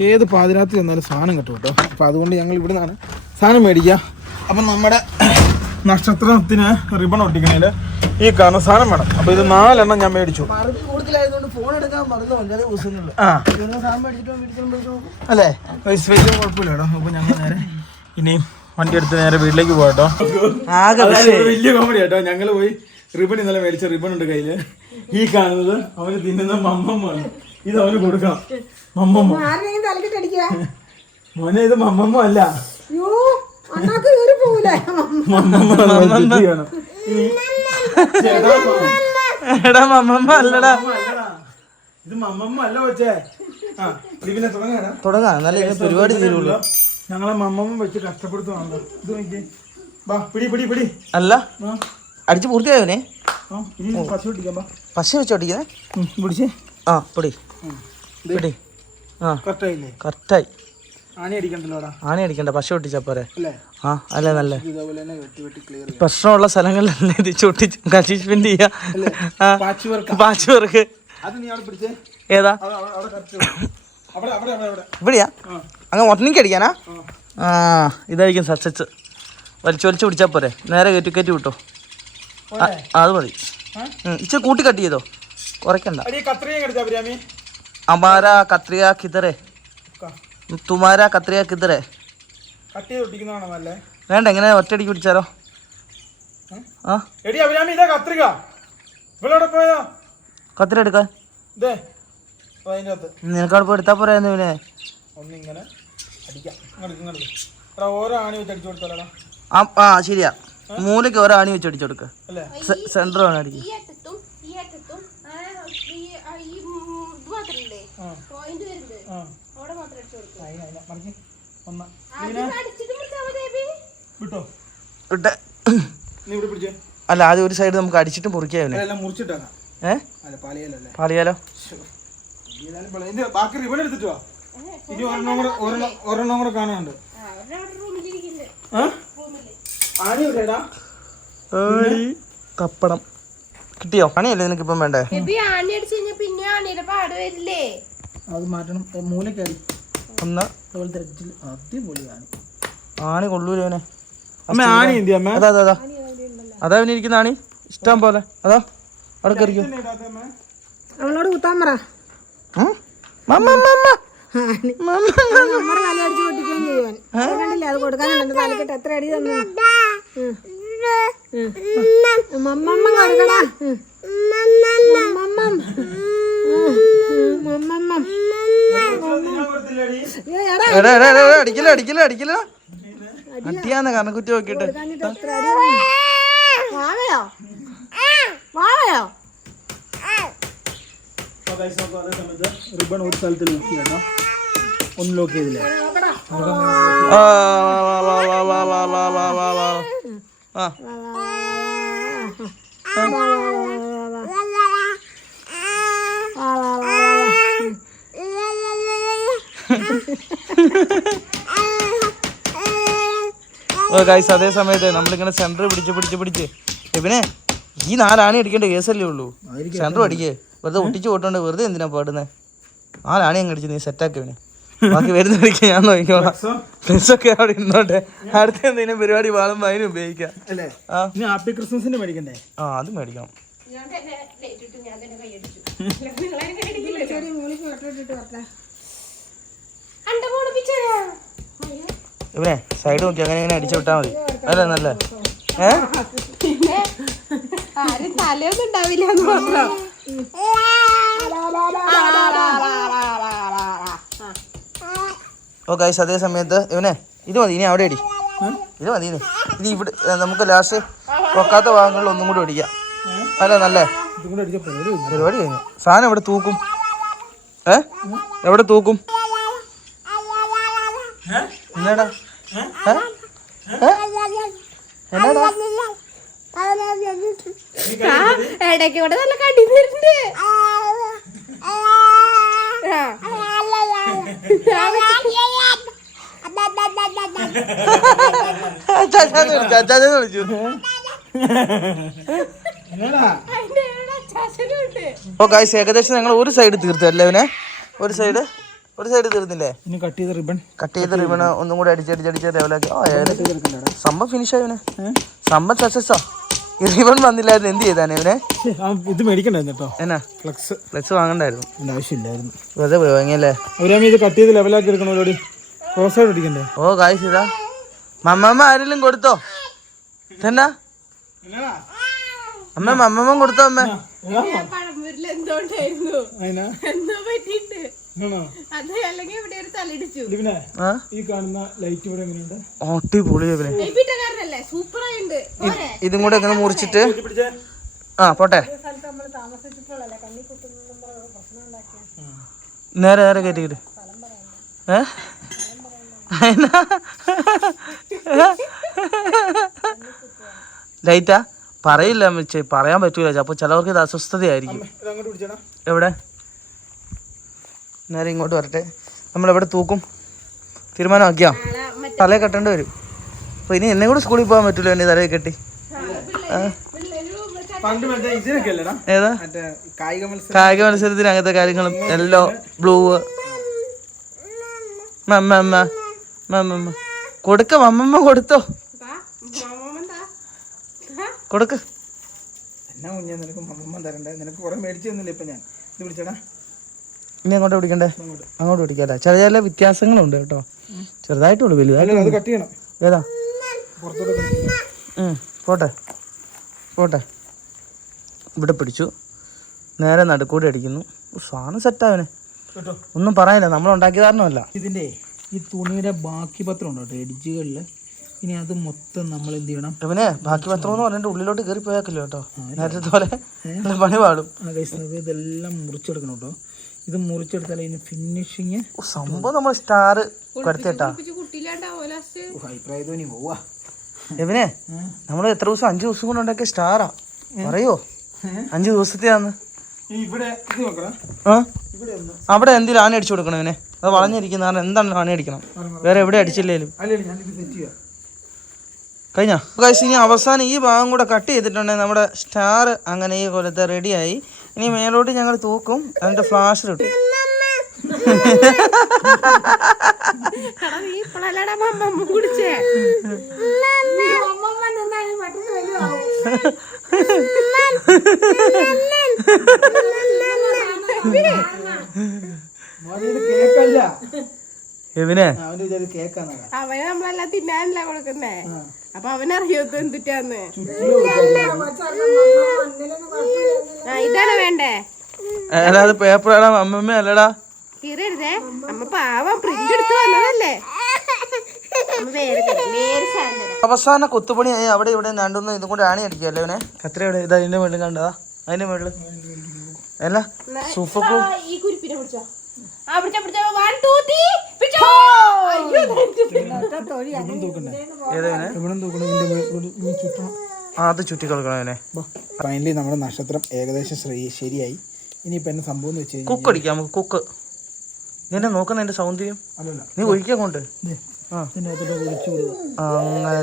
ഏത് പാതിരാത്രി വന്നാലും സാധനം കിട്ടും കേട്ടോ. അപ്പോൾ അതുകൊണ്ട് ഞങ്ങൾ ഇവിടെ നിന്നാണ് സാധനം മേടിക്കുക. അപ്പം നമ്മുടെ നക്ഷത്രത്തിന് റിബൺ ഒട്ടിക്കണേൽ ഈ കാണുന്ന സാധനം വേണം. അപ്പോൾ ഇത് 4 എണ്ണം ഞാൻ മേടിച്ചു. അല്ലേ വലിയ കുഴപ്പമില്ല കേട്ടോ. അപ്പോൾ ഞങ്ങൾ നേരെ ഇനിയും വണ്ടി എടുത്ത് നേരെ വീട്ടിലേക്ക് പോകട്ടോ. വലിയ കോമഡി കേട്ടോ. ഞങ്ങൾ പോയി റിബൺ ഇന്നലെ മേടിച്ച റിബൺ ഉണ്ട് കയ്യില്. ഈ കാണുന്നത് അവന് തിന്നുന്ന മമ്മമ്മാണ്. ഇത് അവന് കൊടുക്കണം. മമ്മമ്മ മോനെ, ഇത് മമ്മമ്മ അല്ല, എടാ മമ്മമ്മ അല്ലടാ, ഇത് മമ്മമ്മ അല്ല കൊച്ചേ. ഇതിനെ തുടങ്ങാം, നല്ല പരിപാടി തീരുള്ളൂ. ഞങ്ങളെ മമ്മമ്മ വെച്ച് കഷ്ടപ്പെടുത്തുവാണല്ലോ. ഇത് നോക്കി, ബാ പിടി പിടി പിടി. അല്ല അടിച്ച് പൂർത്തിയായോനെ. പശു പിടിക്കാം, പശ വെച്ച് ഓടിക്കുന്നേ. പിടിച്ചേ. ആ പിടി പിടി. ആ കറക്റ്റായില്ലേ? കറക്റ്റായി. ആണി അടിക്കണ്ടല്ലോടാ. ആണി അടിക്കണ്ട, പശ ഒട്ടിച്ചാ പോരെ. ആ അല്ലേ നല്ല പ്രശ്നമുള്ള സ്ഥലങ്ങളിലല്ലേ ഇത് ചൊട്ടിച്ച് കശിഷ്മെന്റ് ചെയ്യാ. പാച്ച് വർക്ക് ഏതാ ഇവിടെയാ? അങ്ങ് ഒറ്റനിക്ക് അടിക്കാനാ? ആ ഇതായിരിക്കും സക്സസ്. വലിച്ചു പിടിച്ചാ പോരെ. നേരെ കയറ്റി വിട്ടോ. അത് മതി. ഇച്ചിരി കൂട്ടി കട്ട് ചെയ്തോ, കുറയ്ക്കണ്ട. അമാരാ കത്രിക കിതറേ, തുമാരാ കത്രിക കിതറേ. വേണ്ട, എങ്ങനെ ഒറ്റയടിക്ക് പിടിച്ചാലോ. കത്രിക എടുക്കാൻ നിനക്കവിടെ പോയി എടുത്താ പോരായിരുന്നു. പിന്നെ ആ ശരിയാ, മൂലയ്ക്ക് ഓരോ ആണി വെച്ച് അടിച്ചു കൊടുക്ക. സെന്റർ വേണം അടിക്കും. അല്ല ആദ്യം ഒരു സൈഡ് നമുക്ക് അടിച്ചിട്ട് മുറിക്കാവേ. പാളിയാലോ? ഇനി ഒരെണ്ണം കൂടെ കാണാനുണ്ട്. കപ്പടം കിട്ടിയോ? പണിയല്ലേ നിനക്ക് ഇപ്പം വേണ്ടേ? അത് മാറ്റണം. മൂലക്കാരി ഒന്ന് അടിപൊളി ആണി. ആണി കൊള്ളൂരവനെ. അമ്മ ആണി എന്തി അമ്മ? അതാ അതാ അതാ അവന് ഇരിക്കുന്ന ആണി ഇഷ്ടം പോലെ. അതാ അവിടെ കയറിക്കും. അവളോട് കുത്താൻ പറ. അത് കൊടുക്കാനുണ്ട്. തലക്കെട്ട് എത്ര അടി തന്നു? അടിക്കില്ല അടിക്കില്ല അടിക്കില്ല അടിയാന്ന് കണക്കുറ്റി നോക്കിട്ട്. റിബൺ ഒരു സ്ഥലത്ത് ലോക്ക് ചെയ്യട്ടോ. ഒന്ന് ലോക്ക് ചെയ്തില്ലേ? അതേ സമയത്ത് നമ്മളിങ്ങനെ സെന്റർ പിടിച്ച് പിന്നെ ഈ 4 ആണി അടിക്കേണ്ട കേസല്ലേ ഉള്ളൂ. സെന്റർ അടിക്കേ വെറുതെ ഒട്ടിച്ച് പോട്ടോണ്ട് വെറുതെ എന്തിനാ പാടുന്നത്? 4 ആണി അങ്ങ് അടിച്ച് നീ സെറ്റാക്കി വേണേ. ബാക്കി വരുന്ന അടിക്കാൻ ഞാൻ നോക്കിക്കോളാം. ഫ്രണ്ട്സൊക്കെ അവിടെ ഇന്നോട്ടെ. അടുത്ത എന്തെങ്കിലും പരിപാടി വാളുമ്പോൾ അതിന് ഉപയോഗിക്കാം. ഹാപ്പി ക്രിസ്മസിന്റെ മേടിക്കണ്ടേ? അത് മേടിക്കണം. ഇവനെ സൈഡ് നോക്കി അങ്ങനെ ഇങ്ങനെ അടിച്ചു വിട്ടാ മതി. അല്ലേ നല്ല തലയൊന്നും ഉണ്ടാവില്ല എന്ന് മാത്രം. ഓ ഗൈസ് അതേ സമയത്ത് ഇവനെ ഇത് മതി. ഇനി അവിടെ അടി. ഇത് മതി. ഇനി ഇവിടെ നമുക്ക് ലാസ്റ്റ് പൊക്കാത്ത ഭാഗങ്ങളിൽ ഒന്നും കൂടി അടിക്കാം. അല്ല നല്ലേ പരിപാടി കഴിഞ്ഞു. സാധനം എവിടെ തൂക്കും? എവിടെ തൂക്കും? എന്നാടാ എന്നാടാ ഇടയ്ക്ക് ഇവിടെ നല്ല കടി തരുന്നുണ്ട്. വിളിച്ചു. ഓ ഗൈസ് ഏകദേശം ഞങ്ങൾ ഒരു സൈഡ് തീർത്തല്ലേ ഇവനെ? ഒരു സൈഡ് തീർന്നില്ലേ? ഇനി കട്ട് ചെയ്ത റിബൺ ഒന്നും കൂടെ അടിച്ചടിച്ച് ലെവലാക്കി. സംഭവം ഫിനിഷായി ഇവനെ. സംഭവം സക്സസ്സാ. ഈ റിബൺ വന്നില്ലായിരുന്നു എന്ത് ചെയ്താനെ ഇവനെ? ഇത് മേടിക്കണ്ടായിരുന്നു കേട്ടോ. എന്നാ ഫ്ലെക്സ് വാങ്ങണ്ടായിരുന്നു. ആവശ്യമില്ലായിരുന്നു. വെറുതെ വാങ്ങിയല്ലേ? ഇത് കട്ട് ചെയ്ത് ലെവലാക്കി എടുക്കണോ? ക്രോസ് ആയിട്ട് അടിക്കണ്ടേ? ഓ ഗൈസ് ഇതാ മമ്മമ്മ ആരെങ്കിലും കൊടുത്തോ? തന്നെ മമ്മമ്മ കൊടുത്തോ? അമ്മ ഇതും കൂടെ എങ്ങനെ മുറിച്ചിട്ട് പോട്ടെ. നേരെ കയറ്റിക്കിട്ട് ലൈറ്റാ പറയില്ല പറയാൻ പറ്റൂല. അപ്പൊ ചിലവർക്ക് ഇത് അസ്വസ്ഥതയായിരിക്കും. എവിടെ? നേരെ ഇങ്ങോട്ട് വരട്ടെ. നമ്മളെവിടെ തൂക്കും? തീരുമാനമാക്കിയാ? തലയെ കെട്ടേണ്ടി വരും. അപ്പൊ ഇനി എന്നെ കൂടെ സ്കൂളിൽ പോകാൻ പറ്റൂല. എന്നെ തലയെ കെട്ടി. ഏതാ കായിക മത്സരത്തിന് അങ്ങനത്തെ കാര്യങ്ങളും യെല്ലോ ബ്ലൂ കൊടുക്ക. മമ്മമ്മ കൊടുത്തോ? കൊടുക്ക്. ഇനി അങ്ങോട്ട് പിടിക്കണ്ടേ? അങ്ങോട്ട് പിടിക്കാല്ലേ? ചില വ്യത്യാസങ്ങളുണ്ട് കേട്ടോ. ചെറുതായിട്ടുള്ളൂ. വലുതാ ഏതാ? പോട്ടെ. ഇവിടെ പിടിച്ചു. നേരെ നടുക്കൂടെ അടിക്കുന്നു. സാധനം സെറ്റാവനെ. ഒന്നും പറയാനില്ല. നമ്മൾ ഉണ്ടാക്കിയ കാരണമല്ല. ഇതിന്റെ ഈ തുണിയുടെ ബാക്കി പത്രം ഉണ്ടോ എഡ്ജുകളില്? ഇനി അത് മൊത്തം നമ്മൾ എന്ത് ചെയ്യണം? ഇവനെ ബാക്കി പത്രം എന്ന് പറഞ്ഞിട്ട് ഉള്ളിലോട്ട് കയറി പോയാക്കല്ലോ കേട്ടോ. നേരത്തെ പോലെ പണി പാടും. ഇതെല്ലാം മുറിച്ചെടുക്കണം കേട്ടോ. ഇത് മുറിച്ചെടുത്താൽ ഇതിന് ഫിനിഷിങ് സംഭവം നമ്മൾ സ്റ്റാർ കടത്തിട്ടാ. അഭിപ്രായത്തോനി പോവാ. ഇവനെ നമ്മൾ എത്ര ദിവസം? 5 ദിവസം കൊണ്ട് ഉണ്ടാക്കിയ സ്റ്റാറാ. പറയോ 5 ദിവസത്തെയാന്ന്. അവിടെ എന്തെങ്കിലും ആന അടിച്ചു കൊടുക്കണം ഇവനെ. അത് വളഞ്ഞിരിക്കുന്ന കാരണം എന്താണ് പണി അടിക്കണം, വേറെ എവിടെ അടിച്ചില്ലേലും. കഴിഞ്ഞ ഗൈസ്, ഇനി അവസാനം ഈ ഭാഗം കൂടെ കട്ട് ചെയ്തിട്ടുണ്ടെങ്കിൽ നമ്മുടെ സ്റ്റാർ അങ്ങനെ ഈ കൊല്ലത്തെ റെഡിയായി. ഇനി മേലോട്ട് ഞങ്ങൾ തൂക്കും, അതിന്റെ ഫ്ലാഷ് ഇട്ടു. എവിനെ അവന് നമ്മളെല്ലാം തിന്നാനല്ല കൊടുക്കുന്നേ, അപ്പൊ അവനറിയോ എന്തിട്ടാന്ന്. ഇതാണ് വേണ്ടേ? അത് പേപ്പറാടാ അമ്മമ്മ അല്ലടാ. കീറരുതേ, അമ്മ പാവം പ്രിന്റ് എടുത്ത് വന്നതല്ലേ. അവസാന കൊത്തുപണിയായി. അവിടെ ഇവിടെ രണ്ടൊന്നും ഇതും കൂടെ ആണി അടിക്കല്ലേ അവനെ. കത്ര എവിടെ? ഇത് അതിന്റെ മുകളിൽ കണ്ടതാ, അതിന്റെ മുകളിൽ അല്ല സൂപ്പർ കൂൾ. അത് ചുറ്റി കളിക്കണേ. ഫൈനലി നമ്മുടെ നക്ഷത്രം ഏകദേശം ശരിയായി. ഇനിയിപ്പോ എന്നെ സംഭവം വെച്ച് കുക്ക് അടിക്കാം നമുക്ക്. കുക്ക് നിന്നെ നോക്കുന്ന എന്റെ സൗന്ദര്യം നീ ഒഴിക്കാൻ കൊണ്ട് അങ്ങനെ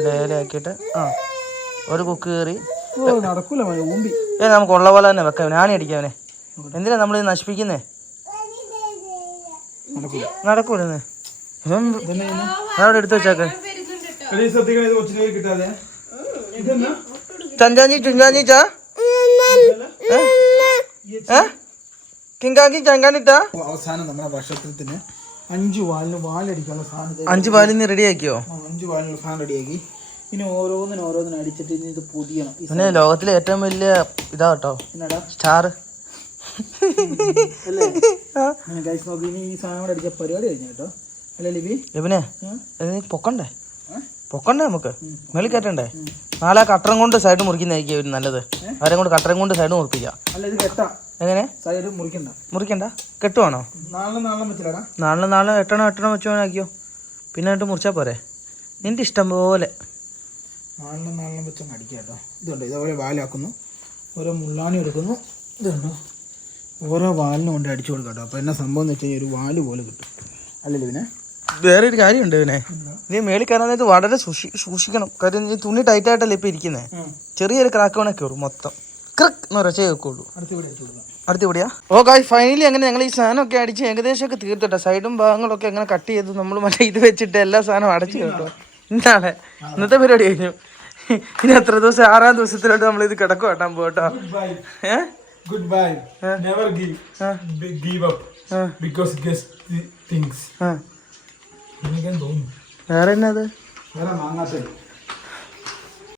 ലേലാക്കിയിട്ട് ഒരു കുക്ക് കയറി നടക്കൂല. നമുക്ക് ഉള്ള പോലെ തന്നെ വെക്കാം. ആണി അടിക്കാവനെ. എന്തിനാ നമ്മളിത് നശിപ്പിക്കുന്നേ? നടക്കൂലെന്ന് അവിടെ എടുത്തു വെച്ചാക്ക. ചഞ്ചാഞ്ചി ചുഞ്ചാഞ്ചി ചാ കിങ്കാക്കി ചങ്കാനിട്ടാ. അവസാനം നമ്മുടെ നക്ഷത്രത്തിന് 5 വാലിന് വാലടിക്കാനുള്ള സാധനം 5 വാലിന് റെഡി ആക്കിയോ? 5 വാലിനുള്ള സാധനം റെഡിയാക്കി. ഇനി ഓരോന്നിനും അടിച്ചിട്ട് ഇനി ഇത് പൊതിയണം. പിന്നെ ലോകത്തിലെ ഏറ്റവും വലിയ ഇതാ കേട്ടോ സ്റ്റാർ. ഇനി ഈ സാധനം കൂടെ അടിച്ച പരിപാടി കഴിഞ്ഞു കേട്ടോ. അല്ലേ ലിബി? ലിബിനെ പൊക്കണ്ടേ? പൊക്കണ്ടേ നമുക്ക് മേളിൽ കയറ്റണ്ടേ? നാളെ കട്ടറും കൊണ്ട് സൈഡ് മുറിക്കുന്നതായിരിക്കും നല്ലത്. അവരെ കൊണ്ട് കട്ടറും കൊണ്ട് സൈഡ് മുറിപ്പിക്കാം. അല്ല ഇത് കെട്ടാം. എങ്ങനെ? സൈഡ് മുറിക്കണ്ട. കെട്ടുവാണോ? നാളെ എട്ടണം വെച്ചോ ആക്കിയോ. പിന്നെ എന്നിട്ട് മുറിച്ചാൽ പോരെ? നിന്റെ ഇഷ്ടം പോലെ. നാളെ വെച്ചങ്ങ് അടിക്കാം കേട്ടോ. ഇതുണ്ട്, ഇതേപോലെ വാലാക്കുന്നു. ഓരോ മുള്ളാണി എടുക്കുന്നു. ഇതുണ്ടോ, ഓരോ വാലിനും കൊണ്ട് അടിച്ചു കൊടുക്കാം കേട്ടോ. അപ്പോൾ എന്നാ സംഭവം എന്ന് വെച്ച് കഴിഞ്ഞാൽ ഒരു വാല് പോലെ കിട്ടും. അല്ലല്ലോ പിന്നെ വേറെ ഒരു കാര്യമുണ്ട് ഇവനെ, നീ മേളിൽ കയറാനായിട്ട് വളരെ സൂക്ഷിക്കണം. കാര്യം നീ തുണി ടൈറ്റായിട്ടല്ലേ ഇപ്പം ഇരിക്കുന്നത്. ചെറിയൊരു ക്രാക്ക് വേണേ കയറും. മൊത്തം ക്രക്ക് എന്ന് ഒരച്ചേ വെക്കുള്ളൂ. അടുത്തിവിടെയാ. ഓ ഗായ്സ്, ഫൈനലി അങ്ങനെ ഞങ്ങൾ ഈ സാധനമൊക്കെ അടിച്ച് ഏകദേശമൊക്കെ തീർത്തിട്ടോ. സൈഡും ഭാഗങ്ങളൊക്കെ അങ്ങനെ കട്ട് ചെയ്ത് നമ്മൾ മറ്റേ ഇത് വെച്ചിട്ട് എല്ലാ സാധനവും അടച്ചു കേട്ടോ. ഇന്നത്തെ പരിപാടി കഴിഞ്ഞു. ഇനി എത്ര ദിവസം? 6ാം ദിവസത്തിലോട്ട് നമ്മളിത് കിടക്കും കേട്ടാൻ പോട്ടോ. Goodbye. Never give up. Because guess things. വേറെ എന്നാ അത്? വേറെ മാങ്ങാത്തേ